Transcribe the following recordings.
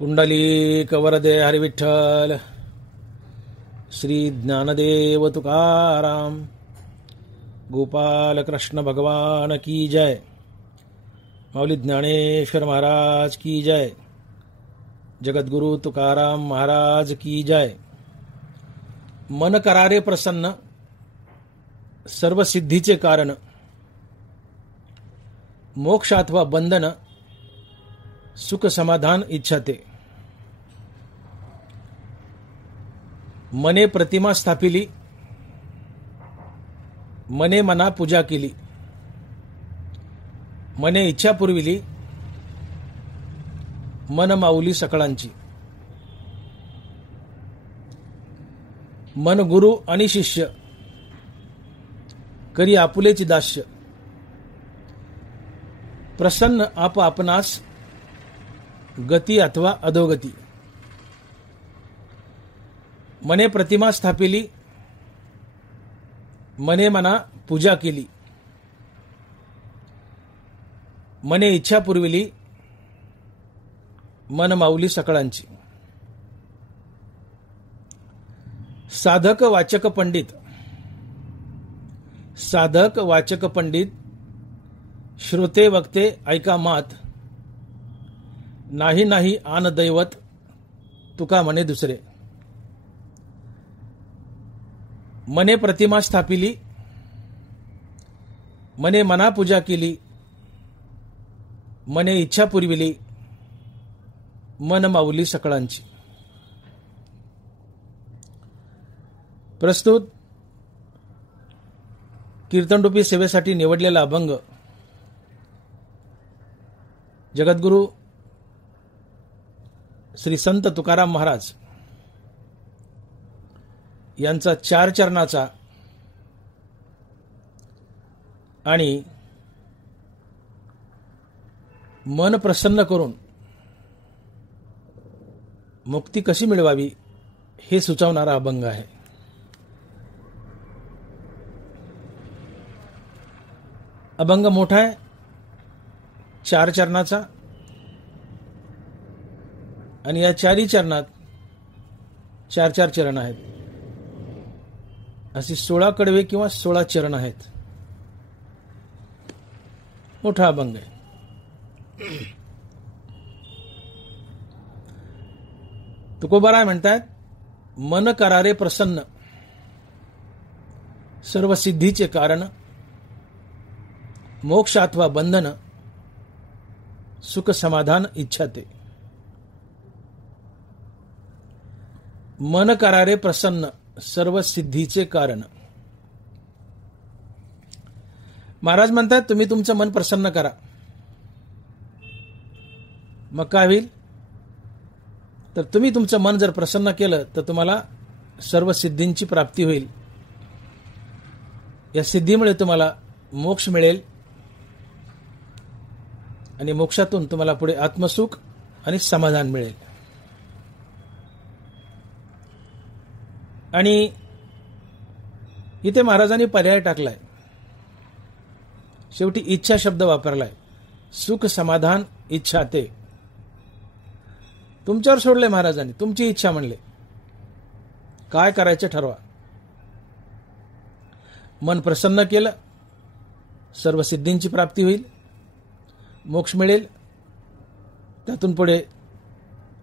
पुंडलिक वरदे हरिविठ्ठल श्री ज्ञानदेव तुकाराम गोपाल कृष्ण भगवान की जय। माऊली ज्ञानेश्वर महाराज की जय। जगद्गुरु तुकाराम महाराज की जय। मन करारे प्रसन्न सर्व सिद्धीचे कारण, मोक्ष अथवा बंधन सुख समाधान इच्छाते। मने प्रतिमा स्थापिली, मने मना पूजा केली, मने इच्छा पुरविली, मन माऊली सकळांची। मन गुरु आणि शिष्य करी आपुलेची दास्य, प्रसन्न आप आपणास गती अथवा अधोगती। मने प्रतिमा स्थापिली, मने मना पूजा केली, मने इच्छा पुरविली, मन माऊली सकळांची। साधक वाचक पंडित, साधक वाचक पंडित, श्रोते वक्ते ऐका मात, नाही नाही आन दैवत तुका म्हणे दुसरे। मने प्रतिमा स्थापिली, मने मना पूजा केली, मने इच्छा पुरविली, मन माऊली सकळांची। प्रस्तुत कीर्तनरूपी सेवेसाठी निवडलेला अभंग जगद्गुरु श्री संत तुकाराम महाराज यांचा 4 चरणाचा आणि मन प्रसन्न करून मुक्ती कशी मिळवावी हे सुचवणारा अभंग आहे। अभंग मोठा आहे, 4 चरणाचा, आणि या 4ही चरणात 4 चरण आहेत। असे 16 कडवे किंवा 16 चरण आहेत। मोठा अभंग आहे। तुकोबाराय म्हणतात, मन करारे प्रसन्न सर्व सिद्धीचे कारण, मोक्ष अथवा बंधन सुख समाधान इच्छाते। मन करारे प्रसन्न सर्व सिद्धीचे कारण। महाराज म्हणतात, तुम्ही तुमचं मन प्रसन्न करा, मग काय होईल? तर तुम्ही तुमचं मन जर प्रसन्न केलं तर तुम्हाला सर्व सिद्धींची प्राप्ती होईल। या सिद्धीमुळे तुम्हाला मोक्ष मिळेल आणि मोक्षातून तुम्हाला पुढे आत्मसुख आणि समाधान मिळेल। आणि इथे महाराजांनी पर्याय टाकलाय, शेवटी इच्छा शब्द वापरलाय। सुख समाधान इच्छा ते तुमच्यावर सोडले महाराजांनी, तुमची इच्छा म्हणले, काय करायचं ठरवा। मन प्रसन्न केलं, सर्व सिद्धींची प्राप्ती होईल, मोक्ष मिळेल, त्यातून पुढे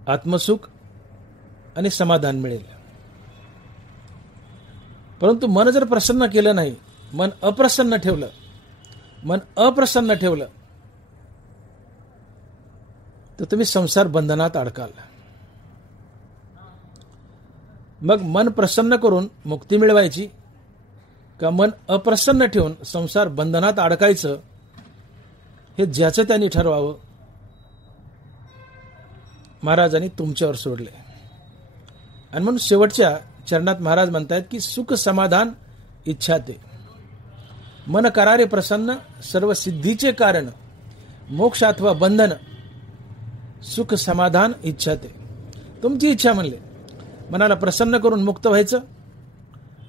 आत्मसुख आणि समाधान मिळेल। परंतु मन जर प्रसन्न केलं नाही, मन अप्रसन्न ठेवलं, मन अप्रसन्न ठेवलं तर तुम्ही संसार बंधनात अडकाल। मग मन प्रसन्न करून मुक्ती मिळवायची का मन अप्रसन्न ठेवून संसार बंधनात अडकायचं, हे ज्याचं त्यांनी ठरवावं। महाराजांनी तुमच्यावर सोडले। आणि म्हणून शेवटच्या चरणात महाराज म्हणतात की सुख समाधान इच्छाते। मन करारे प्रसन्न सर्व सिद्धीचे कारण, मोक्ष अथवा बंधन सुख समाधान इच्छाते। तुमची इच्छा म्हणले, मनाला प्रसन्न करून मुक्त व्हायचं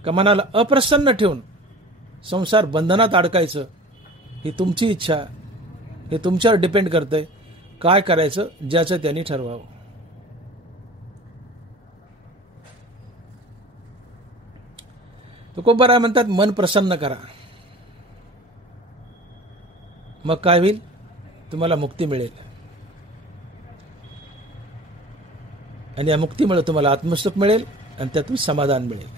का मनाला अप्रसन्न ठेवून संसार बंधनात अडकायचं, ही तुमची इच्छा, हे तुमच्यावर डिपेंड करतंय। काय करायचं ज्याचं त्यांनी ठरवावं। तुकोबाराय म्हणतात मन प्रसन्न करा, मग काय होईल? तुम्हाला मुक्ती मिळेल आणि या मुक्तीमुळे तुम्हाला आत्मसुख मिळेल आणि त्यातून समाधान मिळेल.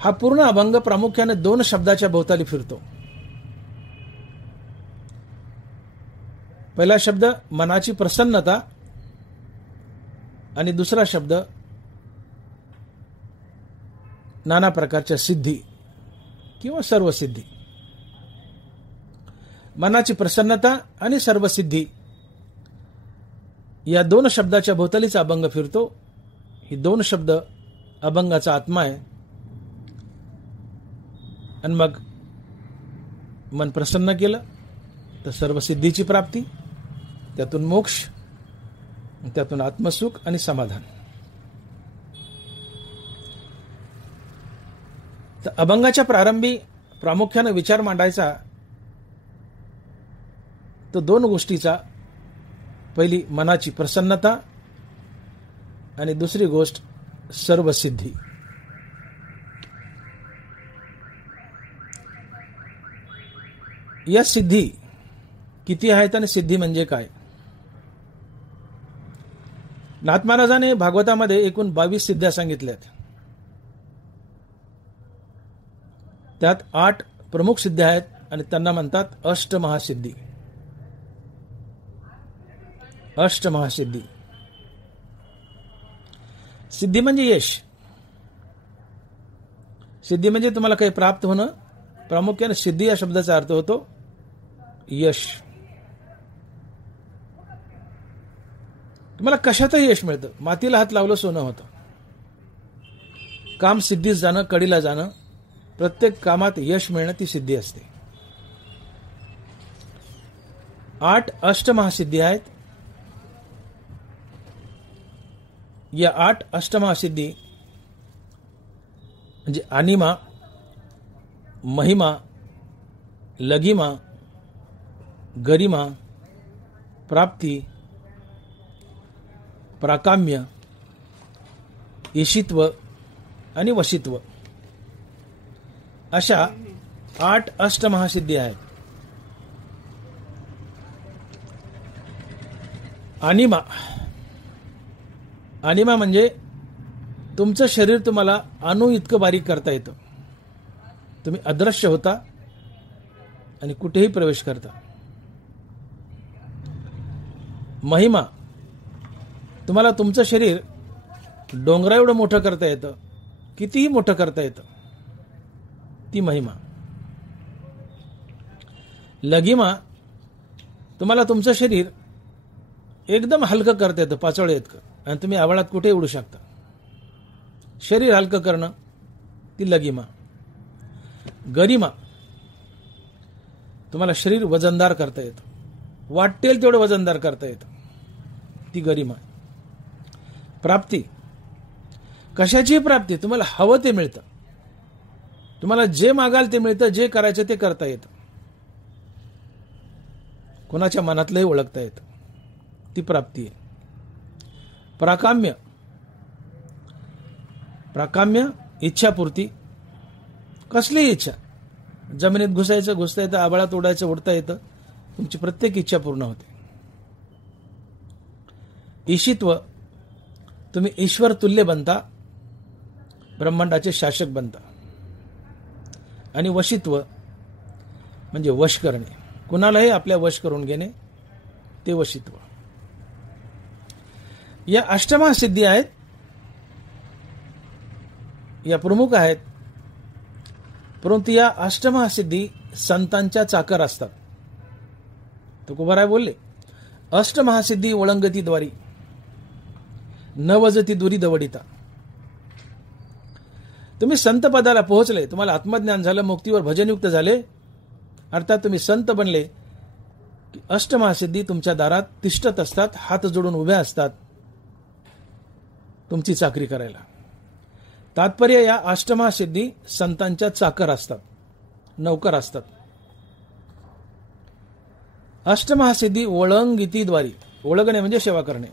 हा पूर्ण अभंग प्रामुख्याने 2 शब्दाच्या भोवताली फिरतो. पहिला शब्द मनाची प्रसन्नता आणि दुसरा शब्द नाना प्रकारच्या सिद्धी किंवा सर्व सिद्धी. मनाची प्रसन्नता आणि सर्व सिद्धी या 2 शब्दाच्या भोवतालीचा अभंग फिरतो. ही 2 शब्द अभंगाचा आत्मा आहे. आणि मग मन प्रसन्न केलं तर सर्व सिद्धीची प्राप्ती, त्यातून मोक्ष, त्यातून आत्मसुख आणि समाधान. तर अभंगाच्या प्रारंभी प्रामुख्याने विचार मांडायचा तो 2 गोष्टीचा. पहिली मनाची प्रसन्नता आणि दुसरी गोष्ट सर्व सिद्धी. या सिद्धी किती आहेत आणि सिद्धी म्हणजे काय? नाथ महाराजांनी भागवतामध्ये एकूण 22 सिद्ध्या सांगितल्यात. त्यात 8 प्रमुख सिद्ध्या आहेत आणि त्यांना म्हणतात अष्टमहासिद्धी. अष्टमहासिद्धी. सिद्धी म्हणजे यश. सिद्धी म्हणजे तुम्हाला काही प्राप्त होणं. प्रामुख्याने सिद्धी या शब्दाचा अर्थ होतो यश. तुम्हाला कशातही यश मिळतं. मातीला हात लावलं सोनं होतं. काम सिद्धीस जाणं, कडीला जाणं, प्रत्येक कामात यश मिळणं ती सिद्धी असते. 8 अष्टमहासिद्धी आहेत. या 8 अष्टमहासिद्धी म्हणजे अनिमा, महिमा, लघिमा, गरिमा, प्राप्ती, प्राकाम्य, ईशित्व आणि वशित्व अशा 8 अष्टमहासिद्धी आहेत. अनिमा. अनिमा म्हणजे तुमचं शरीर तुम्हाला अणु इतकं बारीक करता येतं. तुम्ही अदृश्य होता आणि कुठेही प्रवेश करता. महिमा. तुम्हाला तुमचं शरीर डोंगरा एवढं मोठं करता येतं, कितीही मोठं करता येतं, ती महिमा. लघिमा. तुम्हाला तुमचं शरीर एकदम हलकं करता येतं, पाचोळे इतकं, आणि तुम्ही आभाळात कुठेही उडू शकता. शरीर हलकं करणं ती लघिमा. गरिमा. तुम्हाला शरीर वजनदार करता येतं, वाटेल तेवढं वजनदार करता येतं, ती गरिमा. प्राप्ती. कशाची प्राप्ती? तुम्हाला हवं ते मिळतं. तुम्हाला जे मागाल ते मिळतं, जे करायचं ते करता येतं, कोणाच्या मनातलंही ओळखता येतं, ती प्राप्ती आहे. प्राकाम्य. प्राकाम्य इच्छापूर्ती. कसलीही इच्छा. जमिनीत घुसायचं, घुसता येतं, आभाळात उडायचं, उडता येतं, तुमची प्रत्येक इच्छा पूर्ण होते. ईशित्व. तुम्ही ईश्वर तुल्य बनता, ब्रह्मांडाचे शासक बनता. आणि वशित्व म्हणजे वश करणे, कुणालाही आपल्या वश करून घेणे, ते वशित्व. या अष्टमहासिद्धी आहेत, या प्रमुख आहेत. परंतु या अष्टमहासिद्धी संतांच्या चाकर असतात. तुकोबाराय बोलले, अष्टमहासिद्धी ओळंगती द्वारी, न वजती दुरी दवडिता. तुम्ही संत पदाला पोहोचले, तुम्हाला आत्मज्ञान झालं, मुक्तीवर भजनयुक्त झाले, अर्थात तुम्ही संत बनले की अष्टमहासिद्धी तुमच्या दारात तिष्ठत असतात, हात जोडून उभ्या असतात तुमची चाकरी करायला. तात्पर्य या अष्टमहासिद्धी संतांच्या चाकर असतात, नौकर असतात. अष्टमहासिद्धी ओळंगितीद्वारी, ओळखणे म्हणजे सेवा करणे.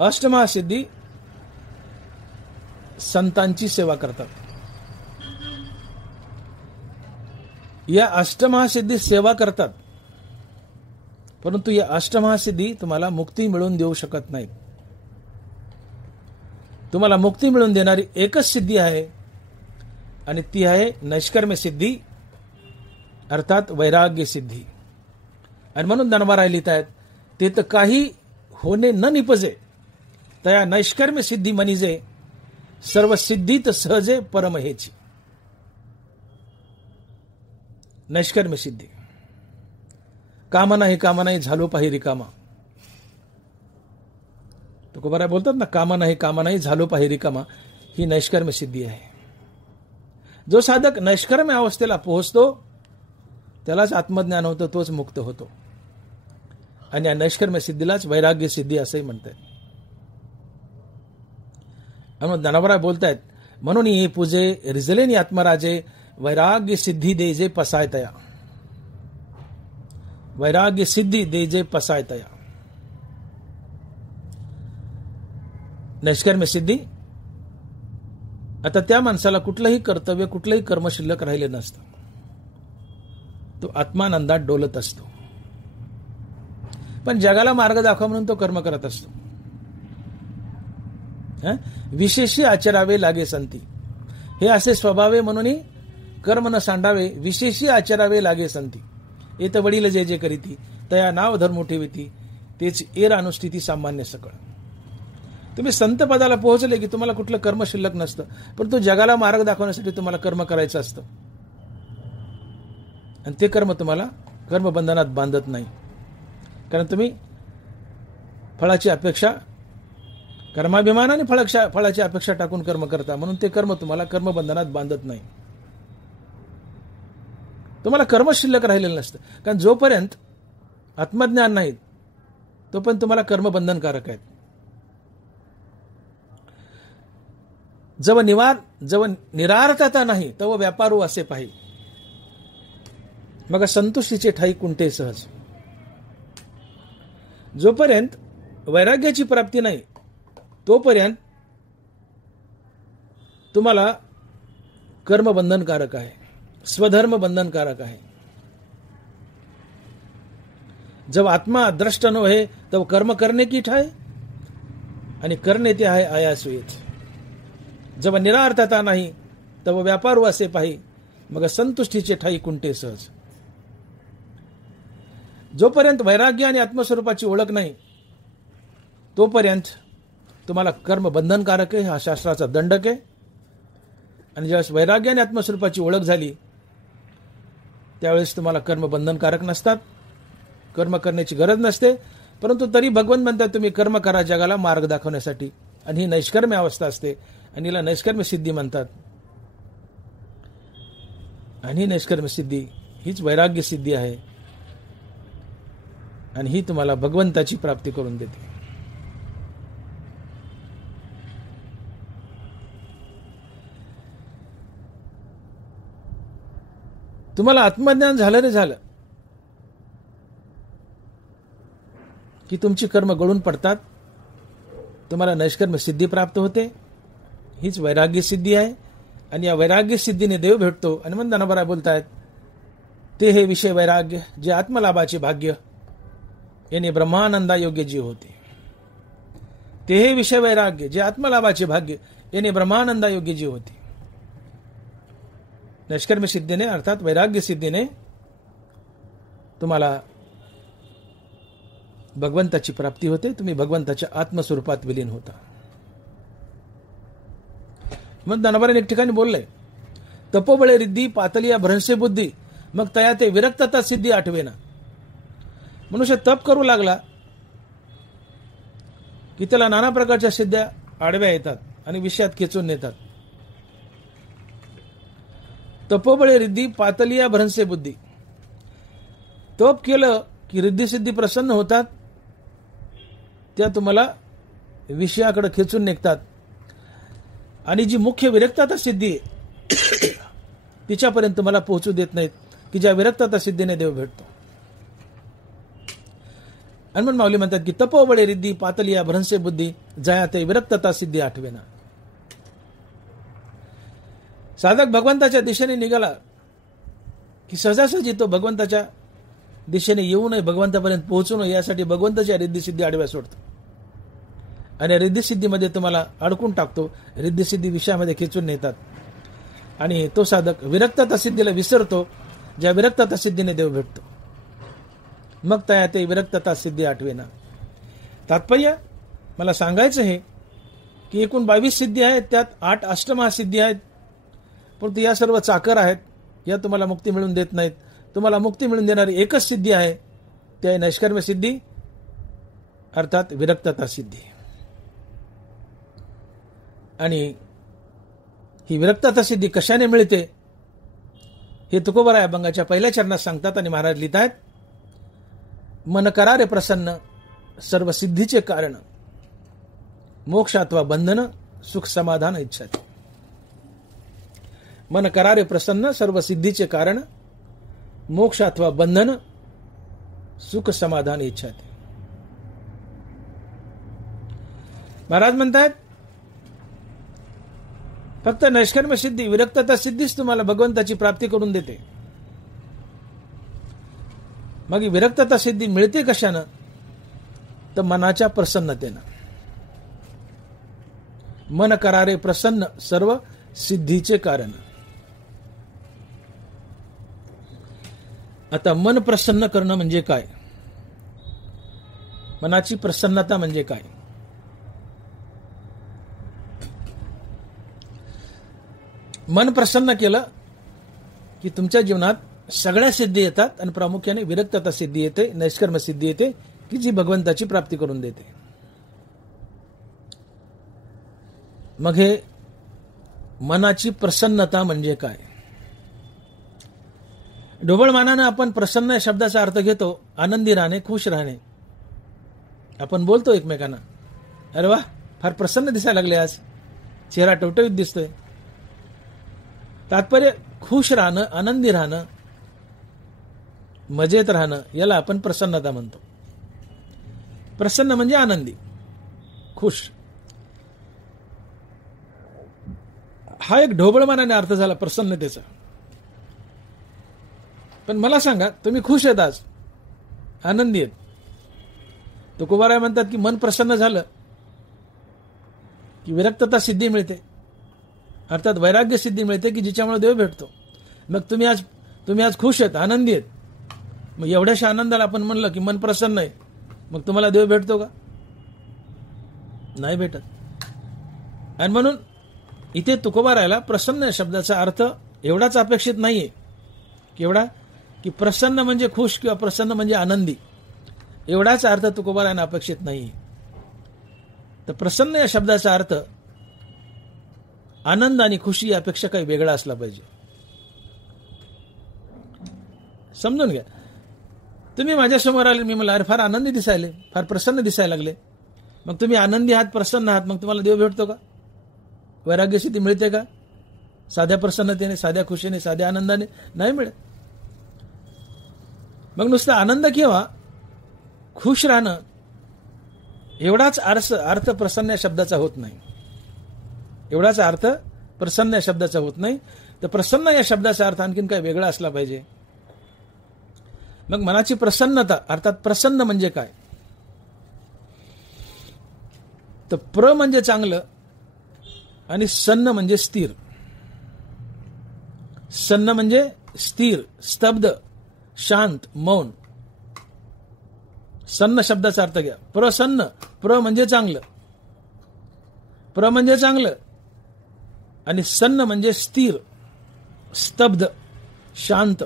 अष्टमहासिद्धी संतांची सेवा करतात. या अष्टमहासिद्धी सेवा करतात, परंतु या अष्टमहासिद्धी तुम्हाला मुक्ती मिळवून देऊ शकत नाहीत. तुम्हाला मुक्ती मिळवून देणारी एकच सिद्धी आहे आणि ती आहे नैष्कर्म्य सिद्धी, अर्थात वैराग्य सिद्धी. आणि म्हणून ज्ञानोबा लिहित आहेत, ते तर काही होणे न निपजे तया नैष्कर्म्य सिद्धी मनिजे, सर्व सिद्धीत सहजे परमहेची. नैष्कर्म्य सिद्धी, कामना ही कामना ही झालो पाही रिकामा. तुकोबाराय बोलतात ना, कामना ही झालो पाही रिकामा, ही नैष्कर्म्य सिद्धी आहे. जो साधक नैष्कर्म्य अवस्थेला पोहोचतो त्यालाच आत्मज्ञान होतं, तोच मुक्त होतो. आणि या नैष्कर्म्य सिद्धीलाच वैराग्य सिद्धी असंही म्हणतात. म्हणून ज्ञानोबराय बोलतायत, म्हणून ही पूजे रिजलेनी आत्मराजे, वैराग्य सिद्धी देजे पसायतया. वैराग्य सिद्धी देजे पसायतया. नैष्कर्म्य सिद्धी, आता त्या माणसाला कुठलंही कर्तव्य, कुठलंही कर्म शिल्लक राहिले नसतं. तो आत्मानंदात डोलत असतो. पण जगाला मार्ग दाखवा म्हणून तो कर्म करत असतो. विशेषी आचरावे लागे संती, हे असे स्वभावे म्हणून कर्म न सांडावे. विशेषी आचरावे लागे संती, येत वडील जे जे करीती, तया नाव धर्म ठेविती, तेच एर अनुष्ठिती सामान्य सकळ. तुम्ही संत पदाला पोहोचले की तुम्हाला कुठलं कर्म शिल्लक नसतं, परंतु जगाला मार्ग दाखवण्यासाठी तुम्हाला कर्म करायचं असतं. आणि ते कर्म तुम्हाला कर्मबंधनात बांधत नाही, कारण तुम्ही फळाची अपेक्षा, कर्माभिमान आणि फळाची अपेक्षा टाकून कर्म करता, म्हणून ते कर्म तुम्हाला कर्मबंधनात बांधत नाही. तुम्हाला कर्म शिल्लक राहिलेलं नसतं, कारण जोपर्यंत आत्मज्ञान नाही तोपर्यंत तुम्हाला कर्मबंधनकारक आहेत. जव निरार्थता नाही तव व्यापारू असे पाहि, मग संतुष्टीचे ठाई कुंटे सहज. जोपर्यंत वैराग्याची प्राप्ती नाही तोपर्यंत तुम्हाला कर्म बंधनकारक आहे, स्वधर्म बंधनकारक आहे. जब आत्मा द्रष्ट न है तब कर्म करने की ठाय, आणि करणे ते आहे आयासुयेत. जब निरार्थता नाही तब व्यापारू असे पाहि, मग संतुष्टीचे ठाई कुंटे सहज. जोपर्यंत वैराग्य आणि आत्मस्वरूपाची ओळख नाही तोपर्यंत तुम्हाला कर्म बंधनकारक आहे, हा शास्त्राचा दंडक आहे. आणि ज्यावेळेस वैराग्य आणि आत्मस्वरूपाची ओळख झाली त्यावेळेस तुम्हाला कर्म बंधनकारक नसतात, कर्म करण्याची गरज नसते. परंतु तरी भगवंत म्हणतात तुम्ही कर्म करा जगाला मार्ग दाखवण्यासाठी, आणि ही नैष्कर्म्य अवस्था असते आणि हिला नैष्कर्म्य सिद्धी म्हणतात. आणि ही नैष्कर्म्य सिद्धी हीच वैराग्य सिद्धी आहे, आणि ही तुम्हाला भगवंताची प्राप्ती करून देते. तुम्हाला आत्मज्ञान झालं रे झालं की तुमची कर्म गळून पडतात, तुम्हाला नैष्कर्म्य सिद्धी प्राप्त होते. हीच वैराग्य सिद्धी आहे, आणि या वैराग्य सिद्धीने देव भेटतो. आणि मग ज्ञानोबा बोलतायत, ते हे विषय वैराग्य जे आत्मलाभाचे भाग्य, याने ब्रह्मानंदा योग्य जीव होते. ते हे विषय वैराग्य जे आत्मलाभाचे भाग्य, याने ब्रह्मानंदा योग्य जीव होते. नैष्कर्म्य सिद्धीने अर्थात वैराग्य सिद्धीने तुम्हाला भगवंताची प्राप्ती होते, तुम्ही भगवंताच्या आत्मस्वरूपात विलीन होता. मग ज्ञानोबाने एक ठिकाणी बोललंय, तपोबळे रिद्धी पातलिया भ्रंशे बुद्धी, मग तया ते विरक्तता सिद्धी आठवेना. मनुष्य तप करू लागला की त्याला नाना प्रकारच्या सिद्ध्या आडव्या येतात आणि विषयात खेचून नेतात. तपोबळे रिद्धी पातलिया भ्रंशे बुद्धी, तप केलं की रिद्धी सिद्धी प्रसन्न होतात, त्या तुम्हाला विषयाकडे खेचून निघतात. आणि जी मुख्य विरक्तता सिद्धी आहे तिच्यापर्यंत तुम्हाला पोहोचू देत नाहीत, की ज्या विरक्तता सिद्धीने देव भेटतो. हनुमान माऊली म्हणतात की तपोबळे रिद्धी पातलिया भ्रंशे बुद्धी, जया ते विरक्तता सिद्धी आठवेना. साधक भगवंताच्या दिशेने निघाला की सहजासहजी तो भगवंताच्या दिशेने येऊ नये, भगवंतापर्यंत पोहोचू नये यासाठी भगवंताच्या रिद्धिसिद्धी आडव्या सोडतो आणि रिद्धिसिद्धीमध्ये तुम्हाला अडकून टाकतो, रिद्धिसिद्धी विषयामध्ये खेचून नेतात आणि तो साधक विरक्तता सिद्धीला विसरतो. ज्या विरक्तता सिद्धीने देव भेटतो मग त्या ते विरक्तता सिद्धी आठवेना. तात्पर्य मला सांगायचं आहे की एकूण 22 सिद्धी आहेत, त्यात 8 अष्टमहासिद्धी आहेत, परंतु या सर्व चाकर आहेत, या तुम्हाला मुक्ती मिळून देत नाहीत. तुम्हाला मुक्ती मिळून देणारी एकच सिद्धी आहे, ती आहे नैष्कर्म्य सिद्धी अर्थात विरक्तता सिद्धी. आणि ही विरक्तता सिद्धी कशाने मिळते हे तुकोबराय अभंगाच्या पहिल्या चरणात सांगतात आणि महाराज लिहित आहेत, मन करारे प्रसन्न सर्व सिद्धीचे कारण, मोक्ष अथवा बंधन सुख समाधान इच्छाते. मन करारे प्रसन्न सर्व सिद्धीचे कारण, मोक्ष अथवा बंधन सुख समाधान इच्छाते. महाराज म्हणतात फक्त नैष्कर्म्य सिद्धी विरक्तता सिद्धीच तुम्हाला भगवंताची प्राप्ती करून देते. मग ही विरक्तता सिद्धी मिळते कशानं? तर मनाच्या प्रसन्नतेनं. मन करारे प्रसन्न सर्व सिद्धीचे कारण. आता मन प्रसन्न करणं म्हणजे काय? मनाची प्रसन्नता म्हणजे काय? मन प्रसन्न केलं की तुमच्या जीवनात सगळ्या सिद्धी येतात आणि प्रामुख्याने विरक्तता सिद्धी येते, नैष्कर्म्य सिद्धी येते की जी भगवंताची प्राप्ती करून देते. मग हे मनाची प्रसन्नता म्हणजे काय? ढोबळमानानं आपण प्रसन्न या शब्दाचा अर्थ घेतो आनंदी राहणे, खुश राहणे. आपण बोलतो एकमेकांना, अरे वा फार प्रसन्न दिसायला लागले, आज चेहरा टवटवीत दिसतोय. तात्पर्य खुश राहणं, आनंदी राहणं, मजेत राहणं याला आपण प्रसन्नता म्हणतो. प्रसन्न म्हणजे आनंदी, खुश. हा एक ढोबळमानाने अर्थ झाला प्रसन्नतेचा. पण मला सांगा, तुम्ही खुश आहेत, आज आनंदी आहेत. तुकोबाराय म्हणतात की मन प्रसन्न झालं की विरक्तता सिद्धी मिळते, अर्थात वैराग्य सिद्धी मिळते की जिच्यामुळे देव भेटतो. मग तुम्ही आज खुश आहेत, आनंदी आहेत. मग एवढ्याशा आनंदाला आपण म्हणलं की मन प्रसन्न आहे, मग तुम्हाला देव भेटतो का? नाही भेटत. आणि म्हणून इथे तुकोबारायला प्रसन्न या शब्दाचा अर्थ एवढाच अपेक्षित नाहीये की एवढा की प्रसन्न म्हणजे खुश किंवा प्रसन्न म्हणजे आनंदी, एवढाच अर्थ तुकोबारायला अपेक्षित नाही. तर प्रसन्न या शब्दाचा अर्थ आनंद आणि खुशी यापेक्षा काही वेगळा असला पाहिजे. समजून घ्या. तुम्ही माझ्यासमोर आले, मी मला अरे फार आनंदी दिसायले, फार प्रसन्न दिसायला लागले. मग तुम्ही आनंदी आहात, प्रसन्न आहात, मग तुम्हाला देव भेटतो का? वैराग्य सिद्धी मिळते का? साध्या प्रसन्नतेने, साध्या खुशीने, साध्या आनंदाने नाही मिळत. मग नुसतं आनंद किंवा खुश राहणं एवढाच अर्थ प्रसन्न या शब्दाचा होत नाही. एवढाच अर्थ प्रसन्न या शब्दाचा होत नाही. तर प्रसन्न या शब्दाचा अर्थ आणखीन काय वेगळा असला पाहिजे. मग मनाची प्रसन्नता अर्थात प्रसन्न म्हणजे काय? तर प्र म्हणजे चांगलं आणि सन्न म्हणजे स्थिर. सन्न म्हणजे स्थिर, स्तब्ध, शांत, मौन. सन्न शब्दाचा अर्थ घ्या. प्रसन्न, प्र म्हणजे चांगलं, प्र म्हणजे चांगलं आणि सन्न म्हणजे स्थिर, स्तब्ध, शांत,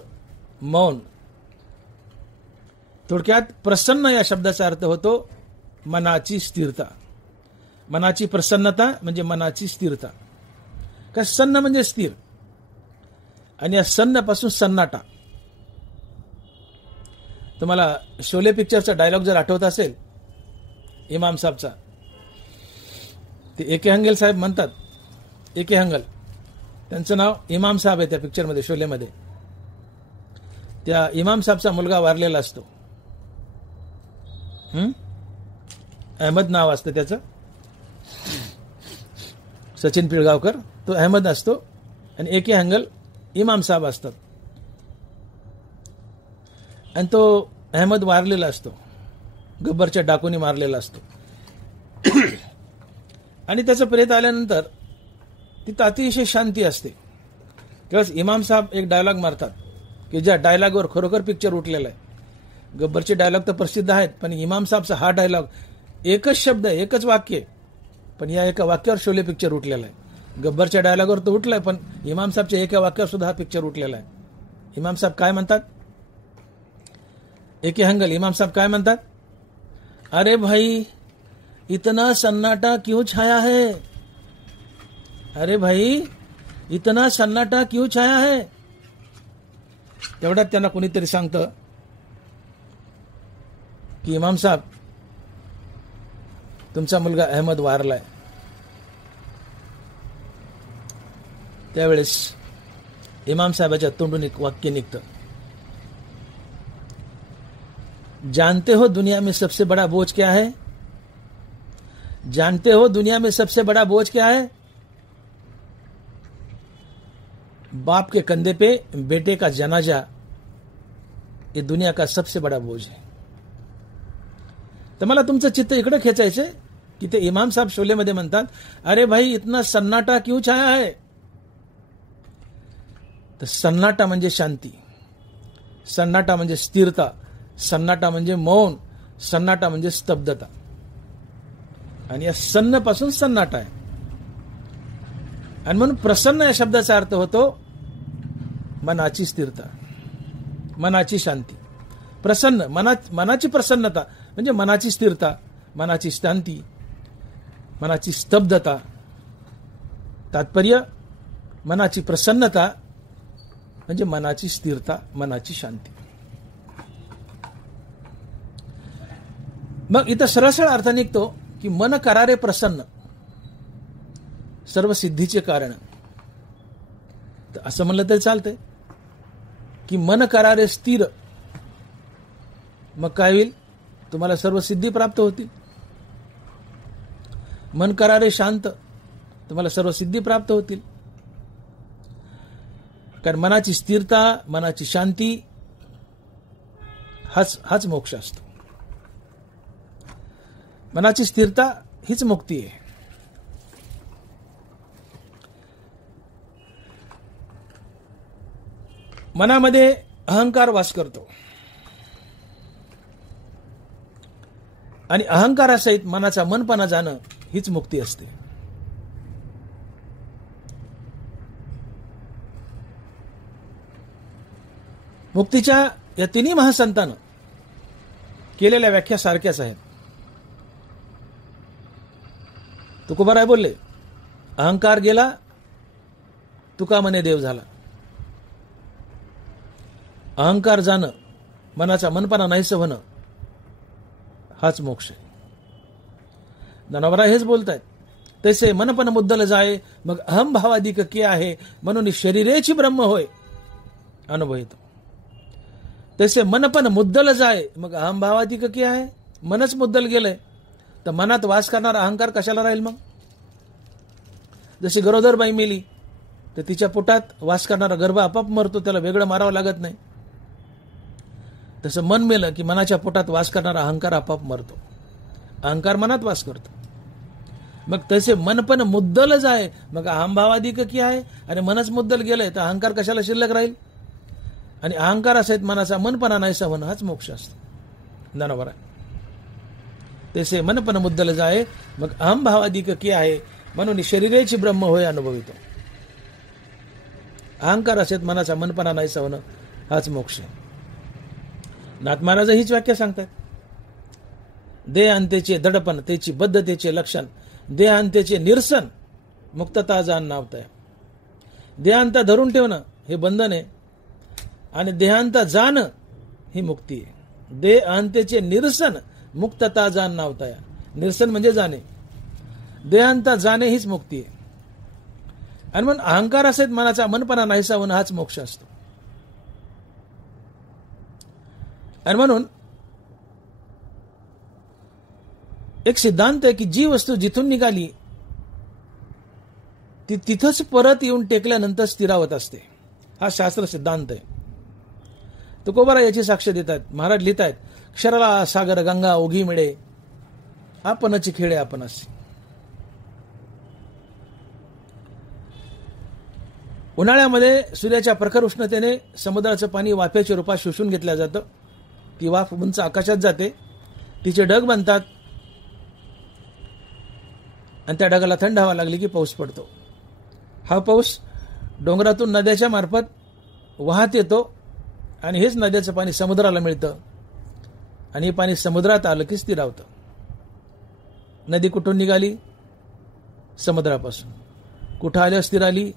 मौन. थोडक्यात प्रसन्न या शब्दाचा अर्थ होतो मनाची स्थिरता. मनाची प्रसन्नता म्हणजे मनाची स्थिरता. काय सन्न म्हणजे स्थिर आणि या सन्नापासून सन्नाटा. तुम्हाला शोले पिक्चरचा डायलॉग जर आठवत असेल इमाम साहेबचा, ते एके हंगल साहेब म्हणतात, एके हंगल त्यांचं नाव इमाम साहेब आहे त्या पिक्चरमध्ये, शोलेमध्ये. त्या इमाम साहेबचा मुलगा वारलेला असतो, अहमद नाव असतं त्याचं, सचिन पिळगावकर. तो अहमद असतो आणि एके हँगल इमाम साहेब असतात. आणि तो अहमद वारलेला असतो, गब्बरच्या डाकूने मारलेला असतो. आणि त्याचं प्रेत आल्यानंतर तिथं अतिशय शांती असते. तेव्हाच इमाम साहेब एक डायलॉग मारतात की ज्या डायलॉगवर खरोखर पिक्चर उठलेला आहे. गब्बरचे डायलॉग तर प्रसिद्ध आहेत, पण इमाम साहेबचा हा डायलॉग एकच शब्द, एकच वाक्य, पण या एका वाक्यावर शोले पिक्चर उठलेला आहे. गब्बरच्या डायलॉगवर तर उठलाय, पण इमाम साहेबच्या एका वाक्यावर सुद्धा हा पिक्चर उठलेला आहे. इमाम साहेब काय म्हणतात? एके हंगल इमाम साहब काय म्हणतात? अरे भाई इतना सन्नाटा क्यों छाया है, अरे भाई इतना सन्नाटा क्यों छाया है. तेवढ्यात त्यांना कोणीतरी सांगतं की इमाम साहब तुमचा मुलगा अहमद वारलाय. त्यावेळेस इमाम साहेबाच्या तोंडून एक वाक्य निघतं, जानते हो दुनिया में सबसे बड़ा बोझ क्या है, जानते हो दुनिया में सबसे बड़ा बोझ क्या है, बाप के कंधे पे बेटे का जनाजा, ये दुनिया का सबसे बड़ा बोझ है. तर मला तुमचं चित्त इकडे खेचायचंय की ते इमाम साहब शोलेमध्ये म्हणतात, अरे भाई इतना सन्नाटा क्यों छाया है. तर सन्नाटा म्हणजे शांती, सन्नाटा म्हणजे स्थिरता, सन्नाटा म्हणजे मौन, सन्नाटा म्हणजे स्तब्धता. आणि या सन्न पासून सन्नाटा आहे. आणि म्हणून प्रसन्न या शब्दाचा अर्थ होतो मनाची स्थिरता, मनाची शांती. प्रसन्न मनाची प्रसन्नता म्हणजे मनाची स्थिरता, मनाची शांती, मनाची स्तब्धता. तात्पर्य मनाची प्रसन्नता म्हणजे मनाची स्थिरता, मनाची शांती. मग इथं सरळ अर्थ निघतो की मन करारे प्रसन्न, सर्व सिद्धीचे कारण. तर असं म्हणलं तरी चालतंय की मन करारे स्थिर, मग काय होईल? तुम्हाला सर्व सिद्धी प्राप्त होतील. मन करारे शांत, तुम्हाला सर्व सिद्धी प्राप्त होतील. कारण मनाची स्थिरता, मनाची शांती हाच मोक्ष असतो. मनाची स्थिरता हीच मुक्ती आहे. मनामध्ये अहंकार वास करतो आणि अहंकारासहित मनाचा मनपणा जाणं हीच मुक्ती असते. मुक्तीच्या या तिन्ही महासंतानं केलेल्या व्याख्या सारख्याच आहेत. तुकोबाराय बोलले, अहंकार गेला तुका मने देव झाला. अहंकार जाणं, मनाचा मनपणा नाहीसं होणं हाच मोक्ष आहे. ज्ञानोबा हेच बोलतायत, तैसे मनपण मुद्दल जाय मग अहम भावाधिक के आहे, म्हणून शरीरेची ब्रह्म होय अनुभव येतो. तैसे मनपण मुद्दल जाय मग अहम भावाधिक के आहे, मनच मुद्दल गेलंय तर मनात वास करणारा अहंकार कशाला राहील मग? जशी गरोदर बाई मेली तर तिच्या पोटात वास करणारा गर्भ आपाप मरतो, त्याला वेगळं मारावं लागत नाही. तसं मन मेलं की मनाच्या पोटात वास करणारा अहंकार आपाप मरतो. अहंकार मनात वास करतो. मग तसे मनपण मुद्दल जाय मग अहमभावाधिक की आहे, आणि मनच मुद्दल गेलंय तर अहंकार कशाला शिल्लक राहील? आणि अहंकारासहित मनाचा मनपणा नाहीसा होणं हाच मोक्ष असतो. ज्ञानोबा तसे मनपण मुद्दल जाय मग अहमभावाधिक की आहे, म्हणून शरीरेची ब्रह्म होय अनुभव येतो. अहंकारासहित मनाचा मनपणा नाहीसा होणं हाच मोक्ष आहे. नाथ महाराज हीच व्याख्या सांगतात. देहांतेचे दडपण त्याची बद्धतेचे लक्षण, देहांतेचे निरसन मुक्तता जाण नावतय. देहांता धरून ठेवणं हे बंधन आहे आणि देहांता जाणं ही मुक्ती आहे. देहांतेचे निरसन मुक्तता जाण नावतय. निरसन म्हणजे जाणे, देहांता जाणे हीच मुक्ती आहे. आणि म्हणून अहंकारासहित मनाचा मनपणा नाहीसा होणं हाच मोक्ष असतो. आणि म्हणून एक सिद्धांत आहे की जी वस्तू जिथून निघाली ती तिथंच परत येऊन टेकल्यानंतर स्थिरावत असते. हा शास्त्र सिद्धांत आहे. तुकोबारा याची साक्ष देतात. महाराज लिहितायत, क्षराला सागर गंगा ओघी मिळे, आपणची खेळे आपणच. उन्हाळ्यामध्ये सूर्याच्या प्रखर उष्णतेने समुद्राचं पाणी वाफ्याच्या रूपात शोषून घेतलं जातं. ती वाफ उंच आकाशात जाते, तिचे ढग बनतात आणि त्या ढगाला थंड हवा लागली की पाऊस पडतो. हा पाऊस डोंगरातून नद्याच्या मार्फत वाहत येतो आणि हेच नद्याचं पाणी समुद्राला मिळतं आणि हे पाणी समुद्रात आलं की स्थिरावतं. नदी कुठून निघाली? समुद्रापासून. कुठं आल्यावर स्थिर आली?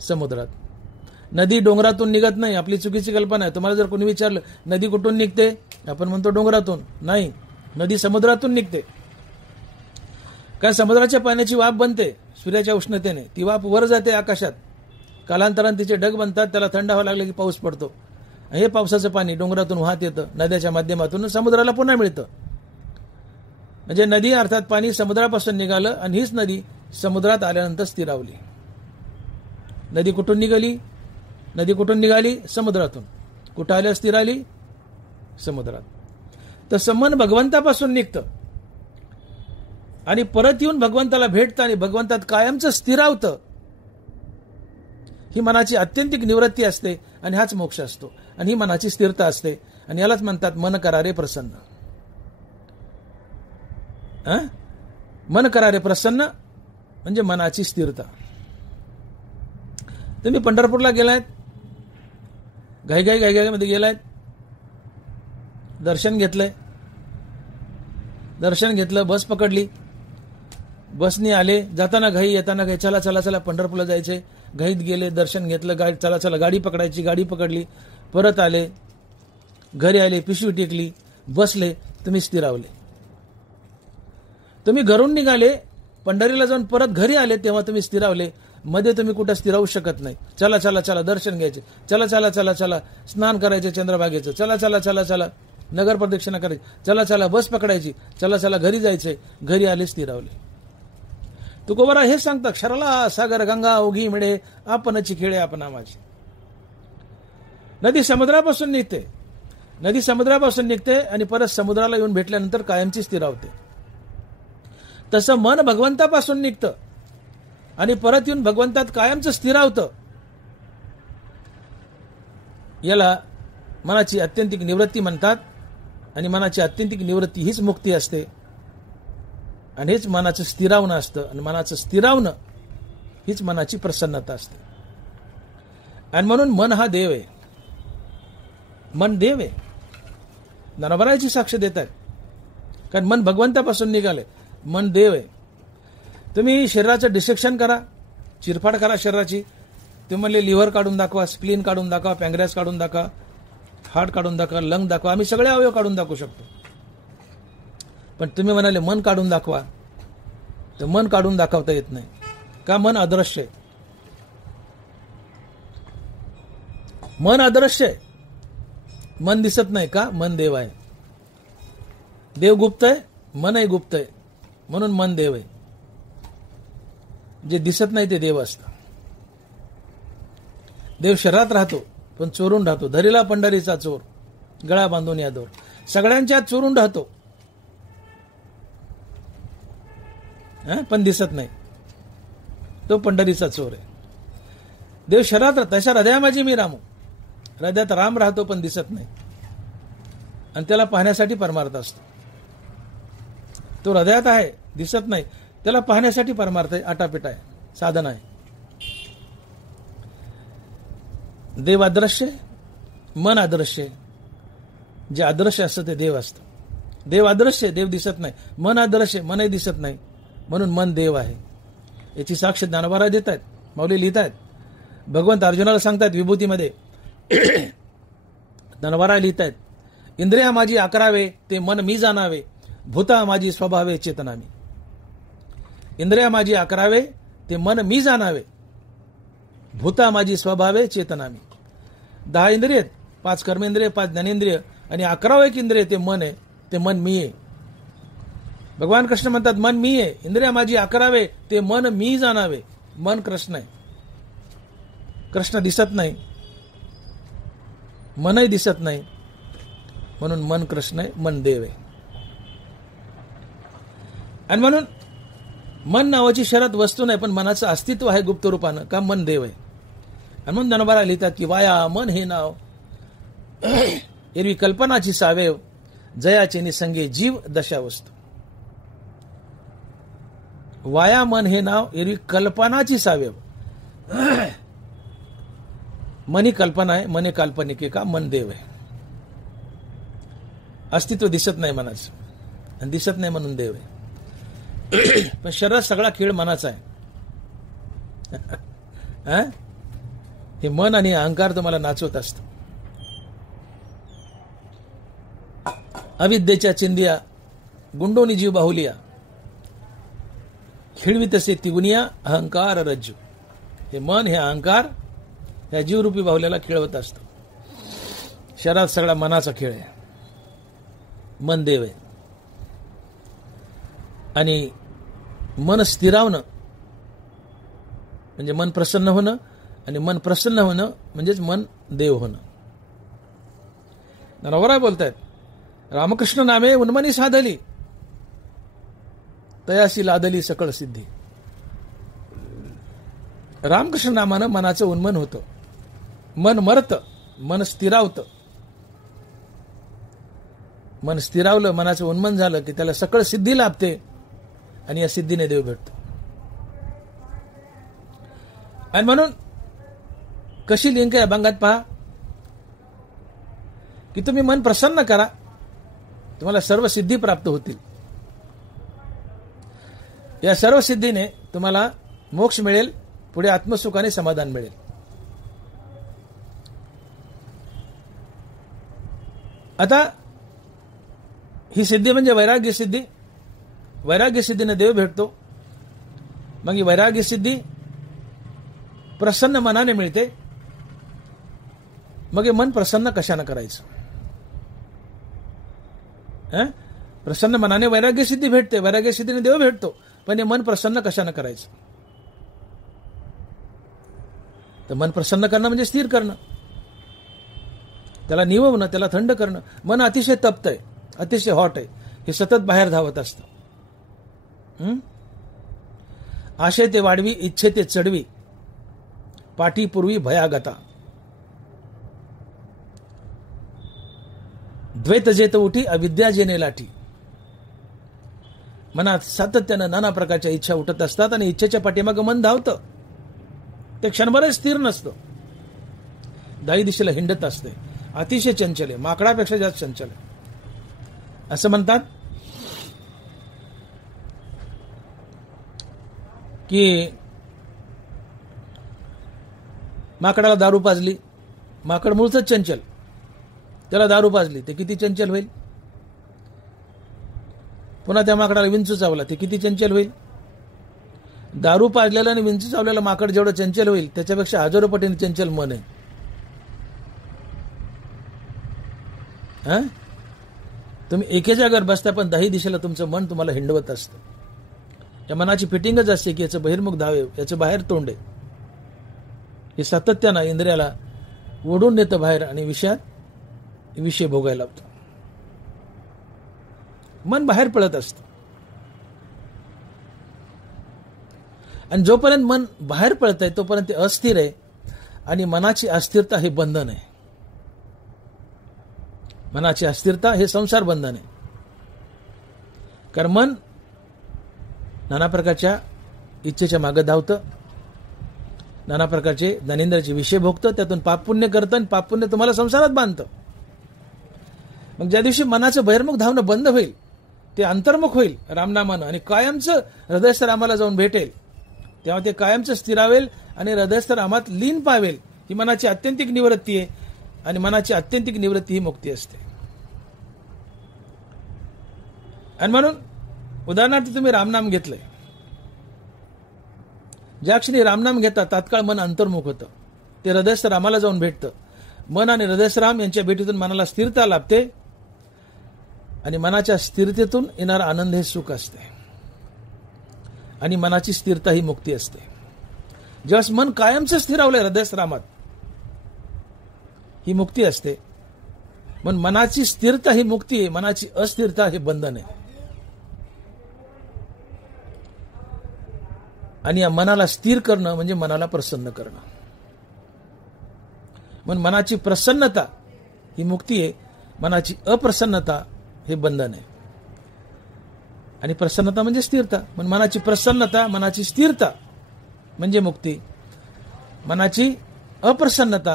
समुद्रात. नदी डोंगरातून निघत नाही, आपली चुकीची कल्पना आहे. तुम्हाला जर कोणी विचारलं नदी कुठून निघते, आपण म्हणतो डोंगरातून. नाही, नदी समुद्रातून निघते. कारण समुद्राच्या पाण्याची वाफ बनते सूर्याच्या उष्णतेने, ती वाफ वर जाते आकाशात, कालांतराने तिचे ढग बनतात, त्याला थंड हवा लागले की पाऊस पडतो. हे पावसाचं पाणी डोंगरातून वाहत येतं, नद्याच्या माध्यमातून समुद्राला पुन्हा मिळतं. म्हणजे नदी अर्थात पाणी समुद्रापासून निघालं आणि हीच नदी समुद्रात आल्यानंतर स्थिरावली. नदी कुठून निघाली? नदी कुठून निघाली? समुद्रातून. कुठं आल्यावर स्थिर आली? समुद्रात. तर मन भगवंतापासून निघतं आणि परत येऊन भगवंताला भेटतं आणि भगवंतात कायमचं स्थिरावतं. ही मनाची अत्यंतिक निवृत्ती असते आणि हाच मोक्ष असतो आणि ही मनाची स्थिरता असते आणि यालाच म्हणतात मन करारे प्रसन्न. मन करारे प्रसन्न म्हणजे मनाची स्थिरता. तुम्ही पंढरपूरला गेलायत, घाई मध्ये गेलायत, दर्शन घेतलं, बस पकडली, बसनी आले, जाताना घाई येताना घाई, चला चला चला पंढरपूरला जायचंय, घाईत गेले, दर्शन घेतलं, चला चला गाडी पकडायची, गाडी पकडली, परत आले, घरी आले, पिशवी टेकली, बसले, तुम्ही स्थिरावले. तुम्ही घरून निघाले, पंढरीला जाऊन परत घरी आले तेव्हा तुम्ही स्थिरावले. मध्ये तुम्ही कुठं स्थिरावू शकत नाही. चला चला चला दर्शन घ्यायचे, चला चला चला चला स्नान करायचे चंद्रभागेचं, चला चला चला चला नगर प्रदक्षिणा करायची, चला चला बस पकडायची, चला चला घरी जायचंय, घरी आले स्थिरावले. तुकोबारा हे सांगता, क्षराला सागर गंगा ओघी मिळे, आपणची खेळे आपणा माझी. नदी समुद्रापासून निघते आणि परत समुद्राला येऊन भेटल्यानंतर कायमची स्थिरावते. तसं मन भगवंतापासून निघतं आणि परत येऊन भगवंतात कायमचं स्थिरावतं. याला मनाची अत्यंतिक निवृत्ती म्हणतात आणि मनाची अत्यंतिक निवृत्ती हीच मुक्ती असते आणि हेच मनाचं स्थिरावणं असतं आणि मनाचं स्थिरावणं हीच मनाची प्रसन्नता असते. आणि म्हणून मन हा देव आहे. मन देव आहे. ज्ञानोबाराची साक्ष देत आहेत, कारण मन भगवंतापासून निघाले, मन देव आहे. तुम्ही शरीराचं डिसेक्शन करा, चिरफाड करा शरीराची. तुम्ही म्हणले लिव्हर काढून दाखवा, स्प्लीन काढून दाखवा, पॅंक्रियास काढून दाखवा, हार्ट काढून दाखवा, लंग दाखवा, आम्ही सगळे अवयव काढून दाखवू शकतो. पण तुम्ही म्हणाले मन काढून दाखवा, तर मन काढून दाखवता येत नाही. का? मन अदृश्य आहे. मन अदृश्य आहे, मन दिसत नाही. का? मन देव आहे. देव गुप्त आहे, मनही गुप्त आहे, म्हणून मन देव आहे. जे दिसत नाही ते देव असतं. देव शहरात राहतो पण चोरून राहतो. धरीला पंढरीचा चोर, गळा बांधून या दोर. सगळ्यांच्या चोरून राहतो पण दिसत नाही, तो पंढरीचा चोर आहे. देव शहरात राहतो. तशा हृदया माझी मी रामू, हृदयात राम राहतो पण दिसत नाही आणि त्याला पाहण्यासाठी परमार्थ असतो. तो हृदयात आहे, दिसत नाही, त्याला पाहण्यासाठी परमार्थ आहे, आटापिटा आहे, साधन आहे. देव अदृश्य, मन अदृश्य. जे अदृश्य असतं ते देव असतं. देव अदृश्य, देव दिसत नाही. मन अदृश्य, मनही दिसत नाही, म्हणून मन देव आहे. याची साक्ष ज्ञानोबा देत आहेत, माऊली लिहित आहेत. भगवंत अर्जुनाला सांगतात विभूतीमध्ये, ज्ञानोबा लिहित आहेत, इंद्रिया माझी अकरावे ते मन मी जाणावे, भूता माझी स्वभावे चेतनामी. इंद्रिया माझी अकरावे ते मन मी जाणावे, भूता माझी स्वभावे चेतनामी. 10 इंद्रिय, 5 कर्मेंद्रिय, 5 ज्ञानेंद्रिय आणि 11 एक इंद्रिय ते मन आहे. ते मन मी आहे. भगवान कृष्ण म्हणतात मन मी आहे. इंद्रिया माझी 11 ते मन मी जाणावे. मन कृष्ण आहे. कृष्ण दिसत नाही, मनही दिसत नाही, म्हणून मन कृष्ण आहे, मन देव आहे. आणि म्हणून मन नावाची शरद वस्तू नाही, पण मनाचं अस्तित्व आहे गुप्त रूपानं, का मन देव आहे. आणि म्हणून ज्ञानोबा लिहितात की वाया मन हे नाव एरवी कल्पनाची सावेव, जयाचे निसंगे जीव दशा वस्तू. वाया मन हे नाव एरवी कल्पनाची सावेव. मनी कल्पना आहे, मने काल्पनिक आहे, का मन देव आहे. अस्तित्व दिसत नाही मनाचं, आणि दिसत नाही म्हणून देव आहे. पण शरीरात सगळा खेळ मनाचा आहे. हे मन आणि अहंकार तुम्हाला नाचवत असत. अविद्येच्या चिंदिया गुंडोनी जीव बाहुलिया, खेळवी तसे तिगुनिया अहंकार रज्जू. हे मन, हे अहंकार या जीवरूपी बाहुल्याला खेळवत असत. शरीरात सगळा मनाचा खेळ आहे. मन देव आहे. आणि मन स्थिरावणं म्हणजे मन प्रसन्न होणं, आणि मन प्रसन्न होणं म्हणजेच मन देव होणं. नरवरा बोलतायत, रामकृष्ण नामे उन्मनी साधली, तयासी लादली सकळ सिद्धी. रामकृष्ण नामानं मनाचं उन्मन होतं, मन मरतं, मन स्थिरावतं. मन स्थिरावलं, मनाचं उन्मन झालं की त्याला सकळ सिद्धी लाभते, आणि या सिद्धीने देव भेटतो. आणि म्हणून कशी लिंक आहे अभंगात पहा, की तुम्ही मन प्रसन्न करा, तुम्हाला सर्व सिद्धी प्राप्त होतील. या सर्व सिद्धीने तुम्हाला मोक्ष मिळेल, पुढे आत्मसुखाने समाधान मिळेल. आता ही सिद्धी म्हणजे वैराग्य सिद्धी. वैराग्य सिद्धीने देव भेटतो. मग ही वैराग्य सिद्धी प्रसन्न मनाने मिळते. मग हे मन प्रसन्न कशानं करायचं? प्रसन्न मनाने वैराग्य सिद्धी भेटते, वैराग्य सिद्धीने देव भेटतो, पण हे मन प्रसन्न कशानं करायचं? तर मन प्रसन्न करणं म्हणजे स्थिर करणं, त्याला निववणं, त्याला थंड करणं. मन अतिशय तप्त आहे, अतिशय हॉट आहे, हे सतत बाहेर धावत असतं. आशय ते वाढवी, इच्छे ते चढवी, पाठी पूर्वी भयागता. द्वैत जेत उठी, अविद्या जेने लाठी. मनात सातत्यानं नाना प्रकारच्या इच्छा उठत असतात, आणि इच्छेच्या पाठीमागं मन धावतं. ते क्षणभर स्थिर नसतं, दाई दिशेला हिंडत असते, अतिशय चंचल आहे, माकडापेक्षा जास्त चंचल आहे. असं म्हणतात की माकडाला दारू पाजली, माकड मूळच चंचल, त्याला दारू पाजली, ते किती चंचल होईल. पुन्हा त्या माकडाला विंचू चावला, ते किती चंचल होईल. दारू पाजलेला आणि विंचू चावलेला माकड जेवढं चंचल होईल, त्याच्यापेक्षा हजारो पटीने चंचल मन आहे. तुम्ही एके जागेवर बसता, पण 10 दिशेला तुमचं मन तुम्हाला हिंडवत असतं. या मनाची फिटिंगच असते की याचं बहिर्मुख धावे, याचं बाहेर तोंड आहे. हे सातत्यानं इंद्रियाला ओढून नेतं बाहेर, आणि विषय भोगायला लावतं. मन बाहेर पळत असतं. आणि जोपर्यंत मन बाहेर पळत आहे तोपर्यंत ते अस्थिर आहे, आणि मनाची अस्थिरता हे बंधन आहे. मनाची अस्थिरता हे संसार बंधन आहे. कारण मन नाना प्रकारच्या इच्छेच्या मागे धावतं, नाना प्रकारचे ज्ञानेंद्रियाचे विषय भोगतं, त्यातून पाप पुण्य करतं, आणि पाप पुण्य तुम्हाला संसारात बांधतं. मग ज्या दिवशी मनाचं बहिर्मुख धावणं बंद होईल, ते अंतर्मुख होईल रामनामानं, आणि कायमचं हृदयस्थ रामाला जाऊन भेटेल, तेव्हा ते कायमचं स्थिरावेल आणि हृदयस्थ रामात लीन पावेल. ही मनाची आत्यंतिक निवृत्ती आहे, आणि मनाची आत्यंतिक निवृत्ती ही मुक्ती असते. आणि म्हणून उदाहरणार्थ तुम्ही रामनाम घेतलंय, ज्या क्षणी रामनाम घेता तात्काळ मन अंतर्मुख होतं, ते हृदयस्थ रामाला जाऊन भेटतं. मन आणि हृदयस्थ राम यांच्या भेटीतून मनाला स्थिरता लाभते, आणि मनाच्या स्थिरतेतून येणारा आनंद हे सुख असते, आणि मनाची स्थिरता ही मुक्ती असते. जेव्हा मन कायमचं स्थिरावलंय हृदयस्रामात, ही मुक्ती असते. पण मनाची स्थिरता ही मुक्ती आहे, मनाची अस्थिरता हे बंधन आहे. आणि या मनाला स्थिर करणं म्हणजे मनाला प्रसन्न करणं. पण मनाची प्रसन्नता ही मुक्ती आहे, मनाची अप्रसन्नता हे बंधन आहे. आणि प्रसन्नता म्हणजे स्थिरता. पण मनाची प्रसन्नता, मनाची स्थिरता म्हणजे मुक्ती. मनाची अप्रसन्नता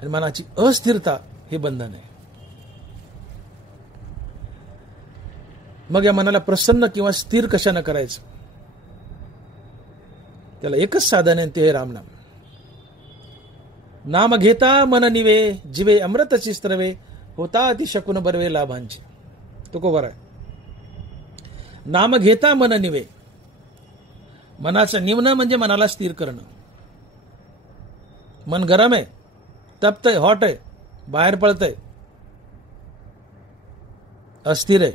आणि मनाची अस्थिरता हे बंधन आहे. मग या मनाला प्रसन्न किंवा स्थिर कशानं करायचं? त्याला एकच साधन आहे, ते हे रामनाम. नाम घेता मन निवे, जिवे अमृतची स्त्रवे, होता अति शकून बरवे लाभांची. तुकोबर आहे. नाम घेता मन निवे, मनाचं निवणं म्हणजे मनाला स्थिर करणं. मन गरम आहे, तपतय, हॉट आहे, बाहेर पळतय, अस्थिर आहे,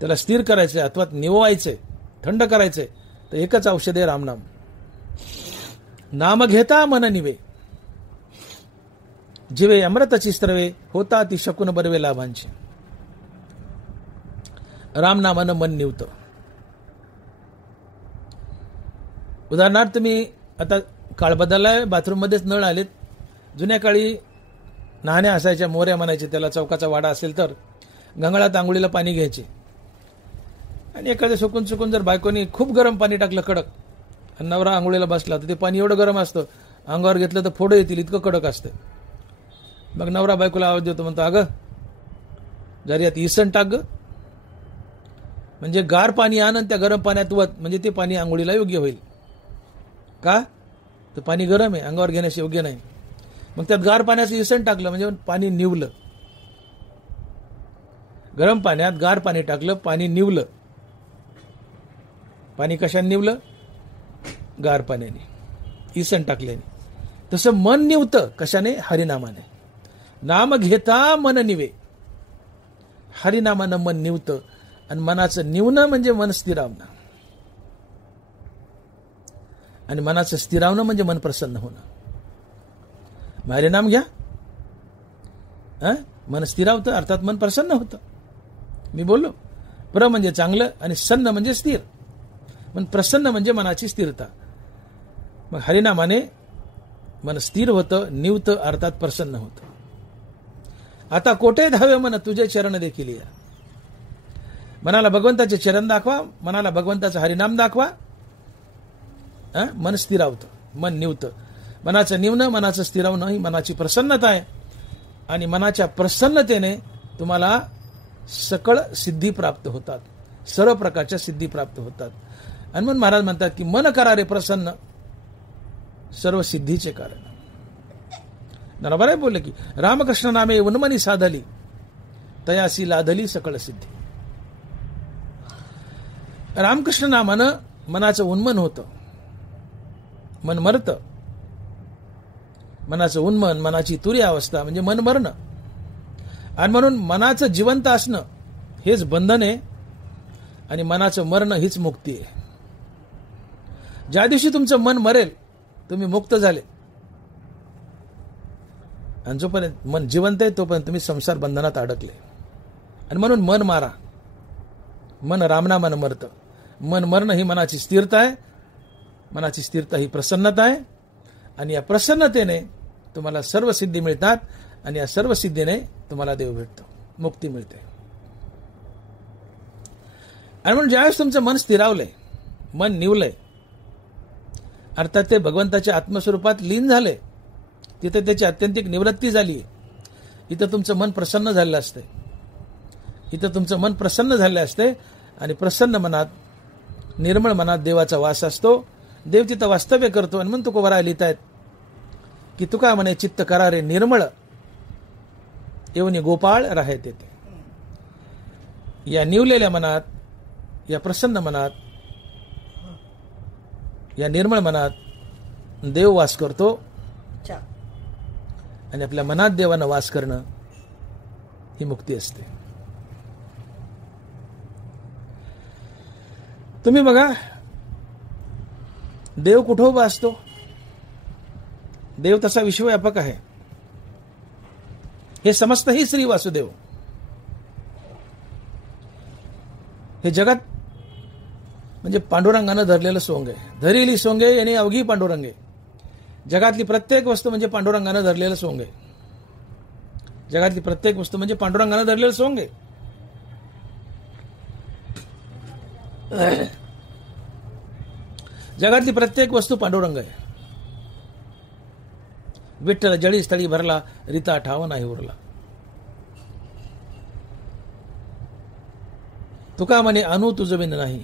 त्याला स्थिर करायचंय अथवा निववायचंय, थंड करायचंय, तर एकच औषध आहे रामनाम. नाम घेता मन निवे, जिवे अमृतची स्त्रवे, होता ती शकून बरवे लाभांची. रामनामानं मन निवतं. उदाहरणार्थ तुम्ही आता काळ बदललाय, बाथरूम मध्येच नळ आलेत. जुन्या काळी नाहण्या असायच्या, मोऱ्या म्हणायचे त्याला. चौकाचा वाडा असेल तर गंगाळात आंघोळीला पाणी घ्यायचे. आणि एखाद्या चुकून जर बायकोनी खूप गरम पाणी टाकलं कडक, आणि नवरा आंघोळीला बसला, तर ते पाणी एवढं गरम असतं, अंगावर घेतलं तर फोडं येतील, इतकं कडक असतं. मग नवरा बायकोला आवाज देतो, म्हणतो अगं जरी यात इसन टाक ग, म्हणजे गार पाणी आण आणि त्या गरम पाण्यात वत, म्हणजे ते पाणी आंघोळीला योग्य होईल. का? तर पाणी गरम आहे, अंगावर घेण्यास योग्य नाही. मग त्यात गार पाण्याचं इसन टाकलं म्हणजे पाणी निवलं. गरम पाण्यात गार पाणी टाकलं, पाणी निवलं. पाणी कशाने निवलं? गार पाण्याने, इसन टाकल्याने. तसं मन निवतं कशाने? हरिनामाने. नाम घेता मन निवे, हरिनामानं मन निवतं. आणि मनाचं निवणं म्हणजे मन स्थिरावणं, आणि मनाचं स्थिरावणं म्हणजे मन प्रसन्न होणं. हरिनाम घ्या, मन स्थिरावतं, अर्थात मन प्रसन्न होतं. मी बोललो, प्र म्हणजे चांगलं आणि सन्न म्हणजे स्थिर. पण प्रसन्न म्हणजे मनाची स्थिरता. मग हरिनामाने मन स्थिर होतं, निवतं, अर्थात प्रसन्न होतं. आता कोठे धावे मन तुझे चरण देखील या. मनाला भगवंताचे चरण दाखवा, मनाला भगवंताचं हरिनाम दाखवा, मन स्थिरावतं, मन निवतं. मनाचं निवणं, मनाचं स्थिरावणं ही मनाची प्रसन्नता आहे. आणि मनाच्या प्रसन्नतेने तुम्हाला सकळ सिद्धी प्राप्त होतात, सर्व प्रकारच्या सिद्धी प्राप्त होतात. आणि म्हणून महाराज म्हणतात की मन करारे प्रसन्न, सर्व सिद्धीचे कारण. बरोबर आहे बोलले की रामकृष्ण नामे उन्मनी साधली, तयासी लाधली सकळ सिद्धी. रामकृष्ण नामानं मनाचं उन्मन होतं, मन मरतं. मनाचं उन्मन, मनाची तुरी अवस्था म्हणजे मन मरणं. आणि म्हणून मनाचं जिवंत असणं हेच बंधन आहे, आणि मनाचं मरणं हीच मुक्ती आहे. ज्या दिवशी तुमचं मन मरेल तुम्ही मुक्त झाले. आणि जोपर्यंत मन जिवंत आहे तोपर्यंत तुम्ही संसार बंधनात अडकले. आणि म्हणून मन मारा, मन रामनामानं मरतं. मन मरणं ही मनाची स्थिरता आहे, मनाची स्थिरता ही प्रसन्नता आहे. आणि या प्रसन्नतेने तुम्हाला सर्व सिद्धी मिळतात, आणि या सर्व सिद्धीने तुम्हाला देव भेटतो, मुक्ती मिळते. आणि म्हणून ज्यावेळेस तुमचं मन स्थिरावलंय, मन निवलंय, अर्थात ते भगवंताच्या आत्मस्वरूपात लीन झाले, तिथे त्याची अत्यंतिक निवृत्ती झाली. इथं तुमचं मन प्रसन्न झालेलं असते, इथं तुमचं मन प्रसन्न झालेलं असते. आणि प्रसन्न मनात, निर्मळ मनात देवाचा वास असतो. देव तिथं वास्तव्य करतो. आणि म्हणून तुकोबरा लिहित आहेत की तुका म्हणे चित्त करारे निर्मळ, येऊन गोपाळ राहे तेथे. या निवलेल्या मनात, या प्रसन्न मनात, या निर्मळ मनात देव वास करतो. आणि आपल्या मनात देवानं वास करणं ही मुक्ती असते. तुम्ही बघा, देव कुठं उभा असतो? देव तसा विश्वव्यापक आहे. हे समस्तही श्री वासुदेव. हे जगात म्हणजे पांडुरंगानं धरलेलं सोंग आहे. धरिली सोंगे याने अवघी पांडुरंगे. जगातली प्रत्येक वस्तू म्हणजे पांडुरंगानं धरलेलं सोंग आहे. जगातली प्रत्येक वस्तू म्हणजे पांडुरंगानं धरलेलं सोंग आहे. जगातली प्रत्येक वस्तू पांडुरंग आहे. विठ्ठल जळी स्थळी भरला, रीता ठाव नाही उरला. तुका म्हणे अनु तुझ बिन नाही.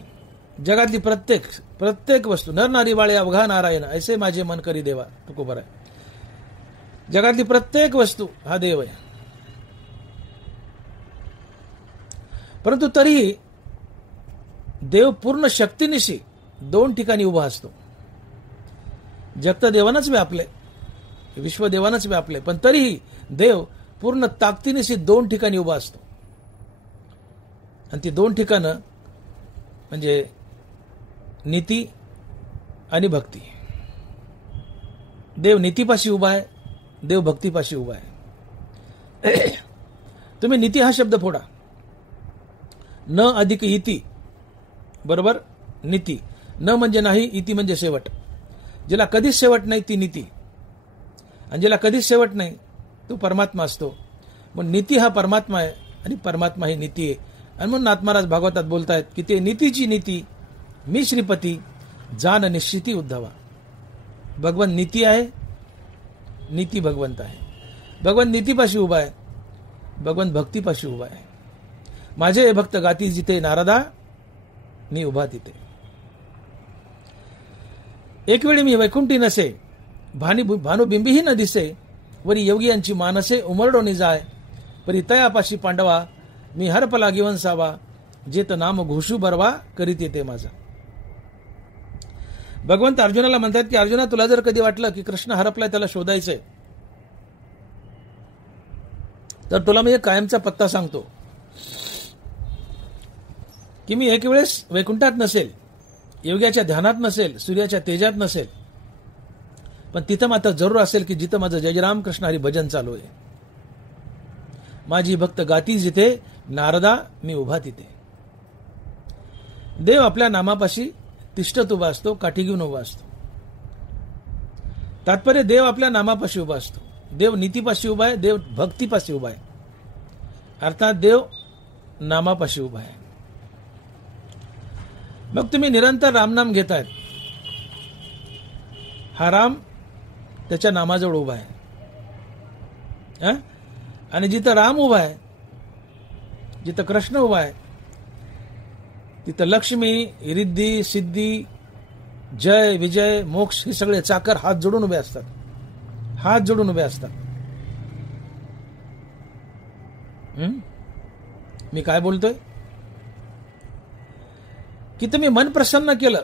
जगातली प्रत्येक वस्तू नर नारी बाळे अवघा नारायण ऐसे माझे मन करी देवा. तुकोबर आहे. जगातली प्रत्येक वस्तू हा देव आहे. परंतु तरीही देव पूर्ण शक्तीनिशी दोन ठिकाणी उभा असतो. जग तर देवानंच व्यापले, विश्व देवानंच व्यापले, पण तरीही देव पूर्ण ताकदीनिशी दोन ठिकाणी उभा असतो. आणि ती दोन ठिकाणं म्हणजे नीती आणि भक्ती. देव नीतीपाशी उभा आहे, देव भक्तीपाशी उभा आहे. तुम्ही नीती हा शब्द फोडा. न अधिक इति बरोबर नीती. न म्हणजे नाही, इति म्हणजे शेवट. जिला कधीच शेवट नाही ती नीती, आणि जिला कधीच शेवट नाही तो परमात्मा असतो. मग नीती हा परमात्मा आहे आणि परमात्मा ही नीती आहे. आणि म्हणून नाथ महाराज भागवतात बोलतायत की ते नीतीची नीती मी श्रीपती जान निश्चिती उद्धवा. भगवंत नीती आहे, नीती भगवंत आहे. भगवंत नीतीपाशी उभा आहे, भगवंत भक्तीपाशी उभा आहे. माझे भक्त गाती जिथे नारदा मी उभा तिथे. एक वेळी मी वैकुंठी नसे, भानुबिंबीही न दिसे, वरी योगी यांची मानसे उमरडोनी जाय. परी तयापाशी पांडवा मी हरपला गिवन सावा, जेत नाम घोषू बरवा करीत येते माझा. भगवंत अर्जुनाला म्हणतात की अर्जुना तुला जर कधी वाटलं की कृष्ण हरपलाय त्याला शोधायचंय, तर तुला मी एक कायमचा पत्ता सांगतो की मी एक वेळेस वैकुंठात नसेल, योग्याच्या ध्यानात नसेल, सूर्याच्या तेजात नसेल, पण तिथं मात्र जरूर असेल की जिथं माझं जय राम कृष्ण हरी भजन चालू आहे. माझी भक्त गाती जिथे नारदा मी उभा तिथे. देव आपल्या नामापाशी तिष्ठत उभा असतो, काठी घेऊन उभा असतो. तात्पर्य देव आपल्या नामापाशी उभा असतो. देव नीतीपाशी उभा आहे, देव भक्तीपाशी उभा आहे. अर्थात देव नामापाशी उभा आहे. मग तुम्ही निरंतर रामनाम घेतायत, हा राम त्याच्या नामाजवळ उभा आहे. आणि जिथं राम उभा आहे, जिथं कृष्ण उभा आहे, तिथं लक्ष्मी, रिद्धी, सिद्धी, जय, विजय, मोक्ष हे सगळे चाकर हात जोडून उभे असतात. हात जोडून उभे असतात. मी काय बोलतोय की तुम्ही मन प्रसन्न केलं